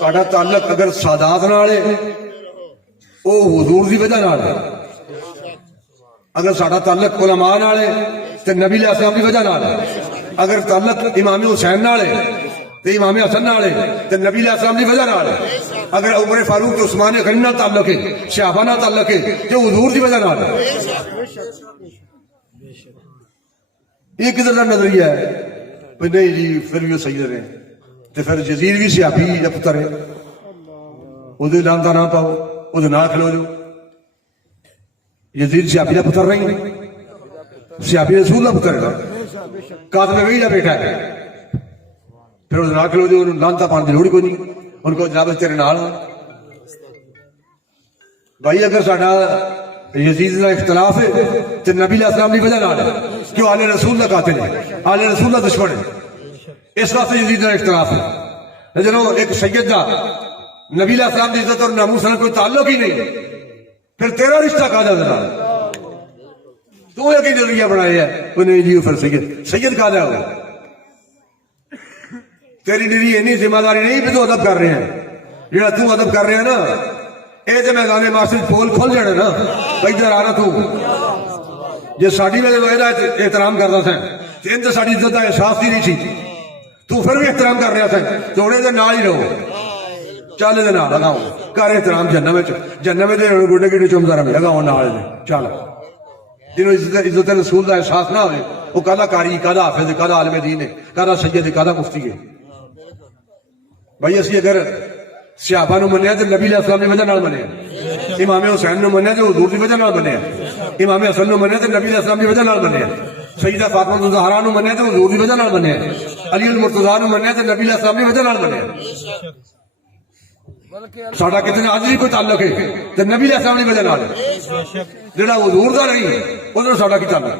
ਸਾਡਾ ਤਾਲੁਕ ਅਗਰ ਸਾਦਾਤ ਨਾਲ ਹੈ ਉਹ ਹੁਜ਼ੂਰ ਦੀ ਵਜ੍ਹਾ ਨਾਲ ਹੈ। ਅਗਰ ਸਾਡਾ ਤਾਲੁਕ ਉਲਮਾ ਨਾਲ ਹੈ ਤੇ ਨਬੀ ਅਲੈਹਿਸ ਸਲਾਮ ਦੀ ਵਜ੍ਹਾ ਨਾਲ ਹੈ। ਅਗਰ ਤਾਲੁਕ ਇਮਾਮ ਹੁਸੈਨ ਨਾਲ ਹੈ ਤੇ ਇਮਾਮ ਹਸਨ ਨਾਲ ਹੈ ਤੇ ਨਬੀ ਅਲੈਹਿਸ ਸਲਾਮ ਦੀ ਵਜ੍ਹਾ ਨਾਲ ਹੈ। ਅਗਰ ਉਮਰ ਫਾਰੂਕ ਤੇ ਉਸਮਾਨ ਗਨੀ ਨਾਲ ਤਾਲੁਕ ਹੈ, ਸਹਾਬਾ ਨਾਲ ਤਾਲੁਕ ਹੈ ਤੇ ਹੁਜ਼ੂਰ ਦੀ ਵਜ੍ਹਾ ਨਾਲ ਹੈ। ਇਹ ਕਿਧਰ ਦਾ ਨਜ਼ਰੀਆ ਹੈ ਵੀ ਨਹੀਂ ਜੀ ਫਿਰ ਵੀ ਉਹ ਸਹੀ ਰਹੇ ਤੇ ਫਿਰ ਯਜ਼ੀਦ ਵੀ ਸਿਹਾਬੀ ਦਾ ਪੁੱਤਰ ਹੈ, ਉਹਦੇ ਨਾਮ ਦਾ ਨਾ ਪਾਓ, ਉਹਦੇ ਨਾਲ ਖਲੋ ਜਾਓ। ਯਜ਼ੀਦ ਸਿਹਾਬੀ ਦਾ ਪੁੱਤਰ ਨਹੀਂ, ਸਿਹਾਬੀ ਰਸੂਲ ਦਾ ਪੁੱਤਰ ਹੈ, ਕਾਤਲ ਵਹੀ ਦਾ ਬੇਟਾ ਹੈ। ਫਿਰ ਉਹਦੇ ਨਾਲ ਖਲੋ ਜਾਓ, ਉਹਨੂੰ ਲਾਂਤਾ ਪਾਉਣ ਦੀ ਲੋੜ ਕੋਈ ਨਹੀਂ, ਉਹਨੂੰ ਕਹੋ ਜਨਾਬ ਤੇਰੇ ਨਾਲ ਆ। ਭਾਈ ਅਗਰ ਸਾਡਾ ਯਜ਼ੀਦ ਦਾ ਇਖਤਲਾਫ ਹੈ ਤੇ ਨਬੀ ਅਲੈਹਿਸ ਸਲਾਮ ਦੀ ਵਜ੍ਹਾ ਨਾਲ ਹੈ ਕਿ ਉਹ ਆਲੇ ਰਸੂਲ ਦਾ ਕਾਤਿਲ ਹੈ, ਆਲੇ ਰਸੂਲ ਦਾ ਦੁਸ਼ਮਣ ਹੈ। اس واسطے یزید کا اختلاف ہے۔ جنہوں ایک سید دا نبی علیہ السلام کی عزت اور ناموس سے کوئی تعلق ہی نہیں، پھر تیرا رشتہ کا جا دینا تو ایک ہی نظریہ بنایا ہے وہ نہیں جی پھر سید کا جا ہو تیری نری اینی ذمہ داری نہیں بھی تو ادب کر رہے ہیں، جہاں تو ادب کر رہے ہیں نا یہ تو میدان معاشرے پول کھل جانے نا ادھر آ رہا تو جی ساری وجہ احترام کرتا سا ان تو ساری عزت کا احساس ہی نہیں سی، تو پھر بھی احترام کر رہا تھا تو انہیں دے نال ہی رہو، چل دے نال لگاؤ کر احترام جنم جنم دے گوڈے گیڈے چومتا رہے لگاؤ نال چل جنہوں عزت رسول کا احساس نہ ہوئے وہ کدا قاری کدا حافظ کدا عالم دین ہے کدا سید کدا مفتی ہے۔ بھائی اسی اگر صحابہ نو منیا تو نبی علیہ السلام کی وجہ نال منیا، امام حسین نو منیا تو حضور کی وجہ نال منیا، امام حسن نو منیا تو نبی علیہ السلام کی وجہ نال منیا، سیدہ فاطمہ الزہرا نو منیا تو حضور کی وجہ نال منیا، علی المرتضیٰ نو منیا تو نبی علیہ السلام کی وجہ نال منیا۔ ساڈا کتنے اج بھی کوئی تعلق ہے تو نبی علیہ السلام کی وجہ نال ہے، جڑا حضور دا نہیں ادھر ساڈا کی تعلق۔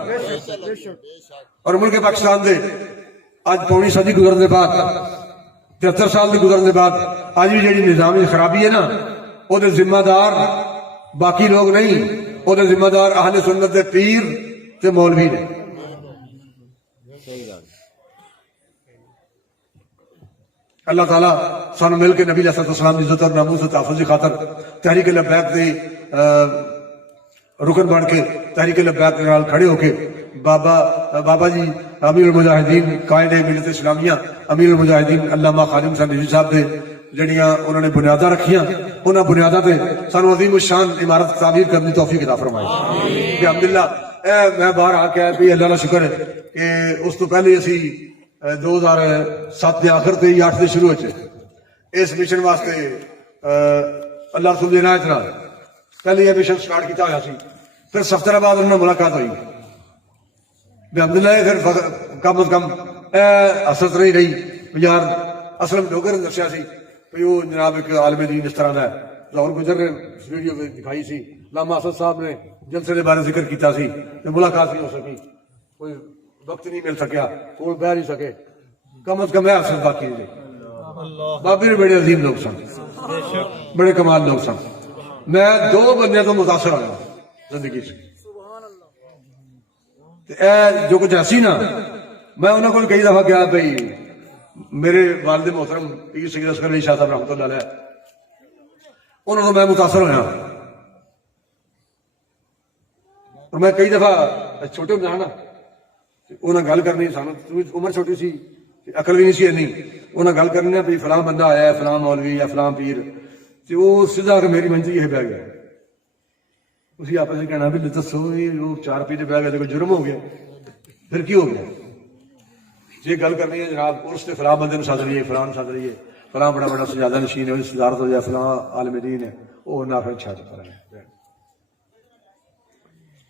اور ملک پاکستان دے اج پونی صدی گزرن دے بعد 73 سال کے گزرن دے بعد اج بھی جڑی نظامی خرابی ہے نا وہ ذمہ دار باقی لوگ نہیں، وہ ذمہ دار اہل سنت دے پیر تے مولوی نے۔ اللہ تعالیٰ سانو مل کے نبی علیہ السلام کی عزت اور ناموس و تحفظ کی خاطر تحریک لبیک دے رکن بن کے تحریک لبیک کے نال کھڑے ہو کے بابا جی امیر المجاہدین قائد ملت اسلامیہ امیر المجاہدین علامہ خادم حسین رضوی صاحب دے جڑیاں انہوں نے بنیاداں رکھیاں، انہاں بنیاداں تے سانو عظیم الشان عمارت تعمیر کرنے توفیق عطا فرمائے کہ الحمدللہ۔ میں باہر آ کے بھی اللہ کا شکر ہے کہ اس تو پہلے اسی 2007 کے آخر تے 8 دے شروع ہوئے اس مشن واسطے اللہ رسول دی عنایت نال پہلے یہ مشن سٹارٹ کیتا ہوا سی، پھر 7 ہفتہ بعد انہوں نے ملاقات ہوئی الحمدللہ، پھر کم از کم حسرت نہیں رہی یار اصل لوگوں نے دسیا سی کہ وہ جناب ایک عالم دین اس طرح کا ہے، لاہور گزر نے ویڈیو دکھائی سی، علامہ اسد صاحب نے جلسے کے بارے ذکر کیتا سی کہ ملاقات نہیں ہو سکی، کوئی وقت نہیں مل سکیا، کوئی بہ نہیں سکے، کم از کم حسرت باقی رہی۔ بابے بڑے عظیم لوگ سن، بڑے کمال لوگ سن۔ میں 2 بندے تو متاثر ہوا زندگی سے، جو کچھ ایسی نا میں انہوں کو کئی دفعہ کہا بھائی میرے والد محترم پیر سید اصغر علی شاہ صاحب رحمۃ اللہ علیہ انہوں نے میں متاثر ہویا، اور میں کئی دفعہ چھوٹے ہوں نا انہیں گل کرنی سانو عمر چھوٹی سی عقل بھی نہیں سی اینی، انہیں گل کرنی بھی فلاں بندہ آیا ہے فلاں مولوی یا فلاں پیر، تو وہ سیدھا کہ میری منزل یہ بہ گیا، اسی آپس میں کہنا بھی دسو وہ 4 پیتے بہ گئے تو کوئی جرم ہو گیا، پھر کی ہو گیا؟ یہ گل کرنی ہے جناب اس سے فلاں بندے سد لیے فلاں سد لیے فلاں بڑا بڑا سجادہ نشین ہے صدارت ہو جائے فلاں عالم دین ہے وہ نہ پھر چھا چکا رہے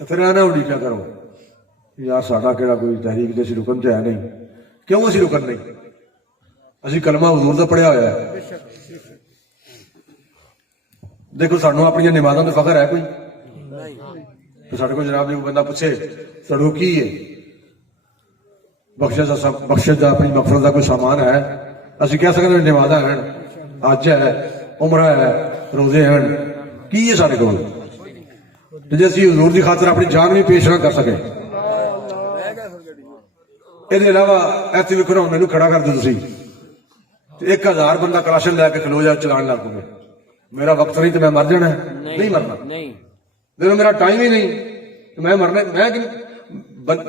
پھر اینا اڈیچا کرو یار ساڈا کہڑا کوئی تحریک دے سی رکن تے ہے نہیں. کیوں اسی رکن نہیں؟ اسی کلمہ حضور دا پڑھیا ہوا ہے. دیکھو سانو اپنی نمازاں تے فخر ہے کوئی؟ تو ساڈے کو جناب جی کوئی بندہ پوچھے ساڈو کی ہے بخشش دا اپنی مغفرت دا کوئی سامان ہے؟ اسی کہہ سکتے ہیں نمازاں ہیں، حج ہے، عمرہ ہے، روزے ہیں، کی ہے سارے کول؟ جی اسی حضور دی خاطر اپنی جان بھی پیش نہ کر سکے. یہ علاوہ ایسے بھی کرو مینو کھڑا کر دو تسی 1000 بندہ کلاشن لے کے کھلو جا چلان لگ پے. میرا وقت نہیں تو میں مر جانا ہے؟ نہیں مرنا. دیکھو میرا ٹائم ہی نہیں تو میں مرنا. میں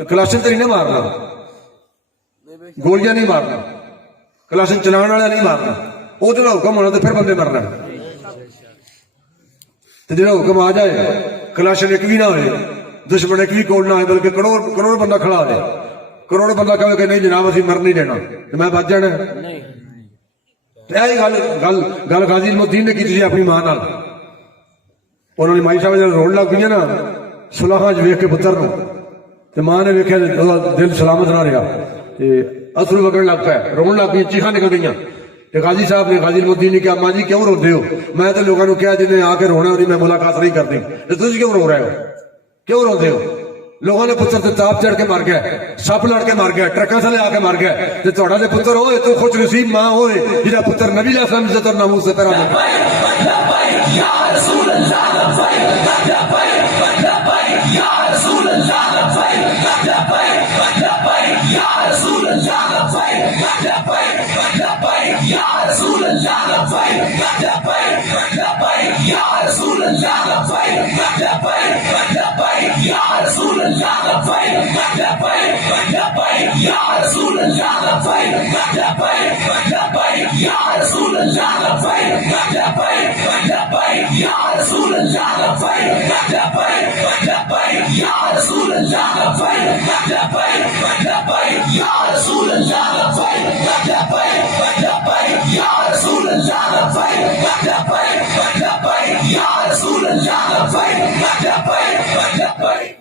کلاشن تو نہیں مارنا، گولیاں نہیں مارنا، کلاشن چلان والا نہیں مارنا. وہ جو حکم ہونا تو پھر بندے مرنا. تو جا حکم آ جائے کلاشن ایک بھی نہ ہوئے، دشمن ایک بھی کوڑ نہ ہوئے، بلکہ کروڑ بندہ کھڑا ہو جائے، کروڑ بندہ کہے کہ نہیں جناب اسی مر نہیں دینا تو میں بچ جانا. گل غازی علم الدین نے کی اپنی ماں نال. انہوں نے مائی صاحب جب روڑ لگ پی نا سلاحاں ویخ کے پتر نو تو ماں نے ویکیا دل سلامت نہ رہا، اثر وگن لگ پیا، رون لگ پی، چیخاں نکل گئی. غازی صاحب نے غازی علم الدین نے کہا ماں جی کیوں روتے ہو؟ میں تو لوگوں نے کہا جنہیں آ کے رونا انہیں میں ملاقات نہیں کرتی، تھی کیوں رو رہے ہو؟ کیوں روتے ہو؟ لوگوں نے پتر تاپ چڑھ کے مر گیا، سپ لڑ کے مر گیا، ٹرکاں تھلے آ کے مر گیا. تے تہاڈا تے پتر ہوئے تو خوش نصیب ماں ہوئے جہاں پتر نبی علیہ السلام عزت اور ناموس سے پیرا دے. یا رسول اللہ لبیک لبیک یا رسول اللہ لبیک لبیک لبیک یا رسول اللہ لبیک لبیک لبیک یا رسول اللہ لبیک لبیک لبیک یا رسول اللہ لبیک لبیک لبیک یا رسول اللہ لبیک لبیک لبیک یا رسول اللہ لبیک لبیک لبیک یا رسول اللہ لبیک لبیک لبیک یا رسول اللہ لبیک لبیک لبیک یا رسول اللہ لبیک لبیک لبیک یا رسول اللہ لبیک لبیک لبیک یا رسول اللہ لبیک لبیک لبیک یا رسول اللہ لبیک لبیک لبیک.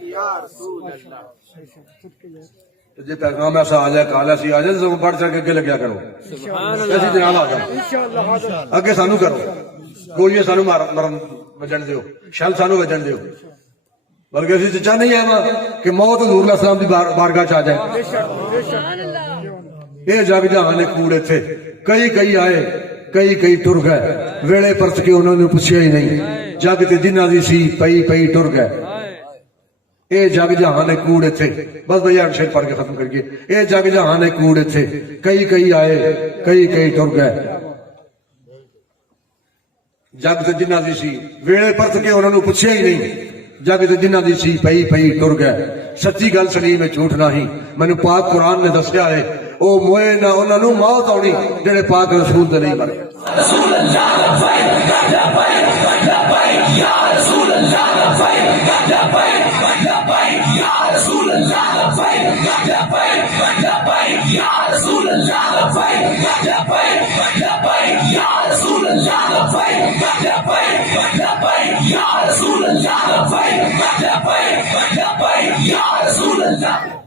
جی پیغام ایسا آ جائے کال ایسی آ جائے تو بڑھ چڑھ کے اگے لگیا کرو. ایسی جناب آ جائے اگے سانو کرو، گولیاں سانو مرن بجن دیو، شل سانو بجن دیو. بلکہ اسی چاہ نہیں ہے کہ موت حضور علیہ السلام دی بارگاہ چ آ جائے. یہ جگ جہاں کوڑے تھے، کئی آئے کئی ٹر گئے، ویڑے پرت کے انہوں نے پوچھا ہی نہیں. جگ تے جنہ دی سی پئی ٹر گئے. اے جگ جہاں نے کوڑے تھے. بس بھیا شیر پڑھ کے ختم کریے. اے جگ جہاں نے کوڑے تھے، کئی آئے کئی ٹر گئے. جگ تے جنہ دی سی ویڑے پرت کے انہوں نے پوچھا ہی نہیں. جگ تے جنہ دی سی پئی ٹر گئے. سچی گل سلیم ہے جھوٹ نہیں. مینوں پاک قرآن نے دسیا ہے او موئے نہ انہاں نوں موت آنی جڑے پاک رسول تے نہیں مرے. رسول اللہ لبیک لبیک لبیک یا رسول اللہ لبیک لبیک لبیک یا رسول اللہ لبیک لبیک لبیک یا رسول اللہ لبیک لبیک لبیک یا رسول اللہ لبیک لبیک لبیک یا رسول اللہ لبیک لبیک لبیک یا رسول اللہ.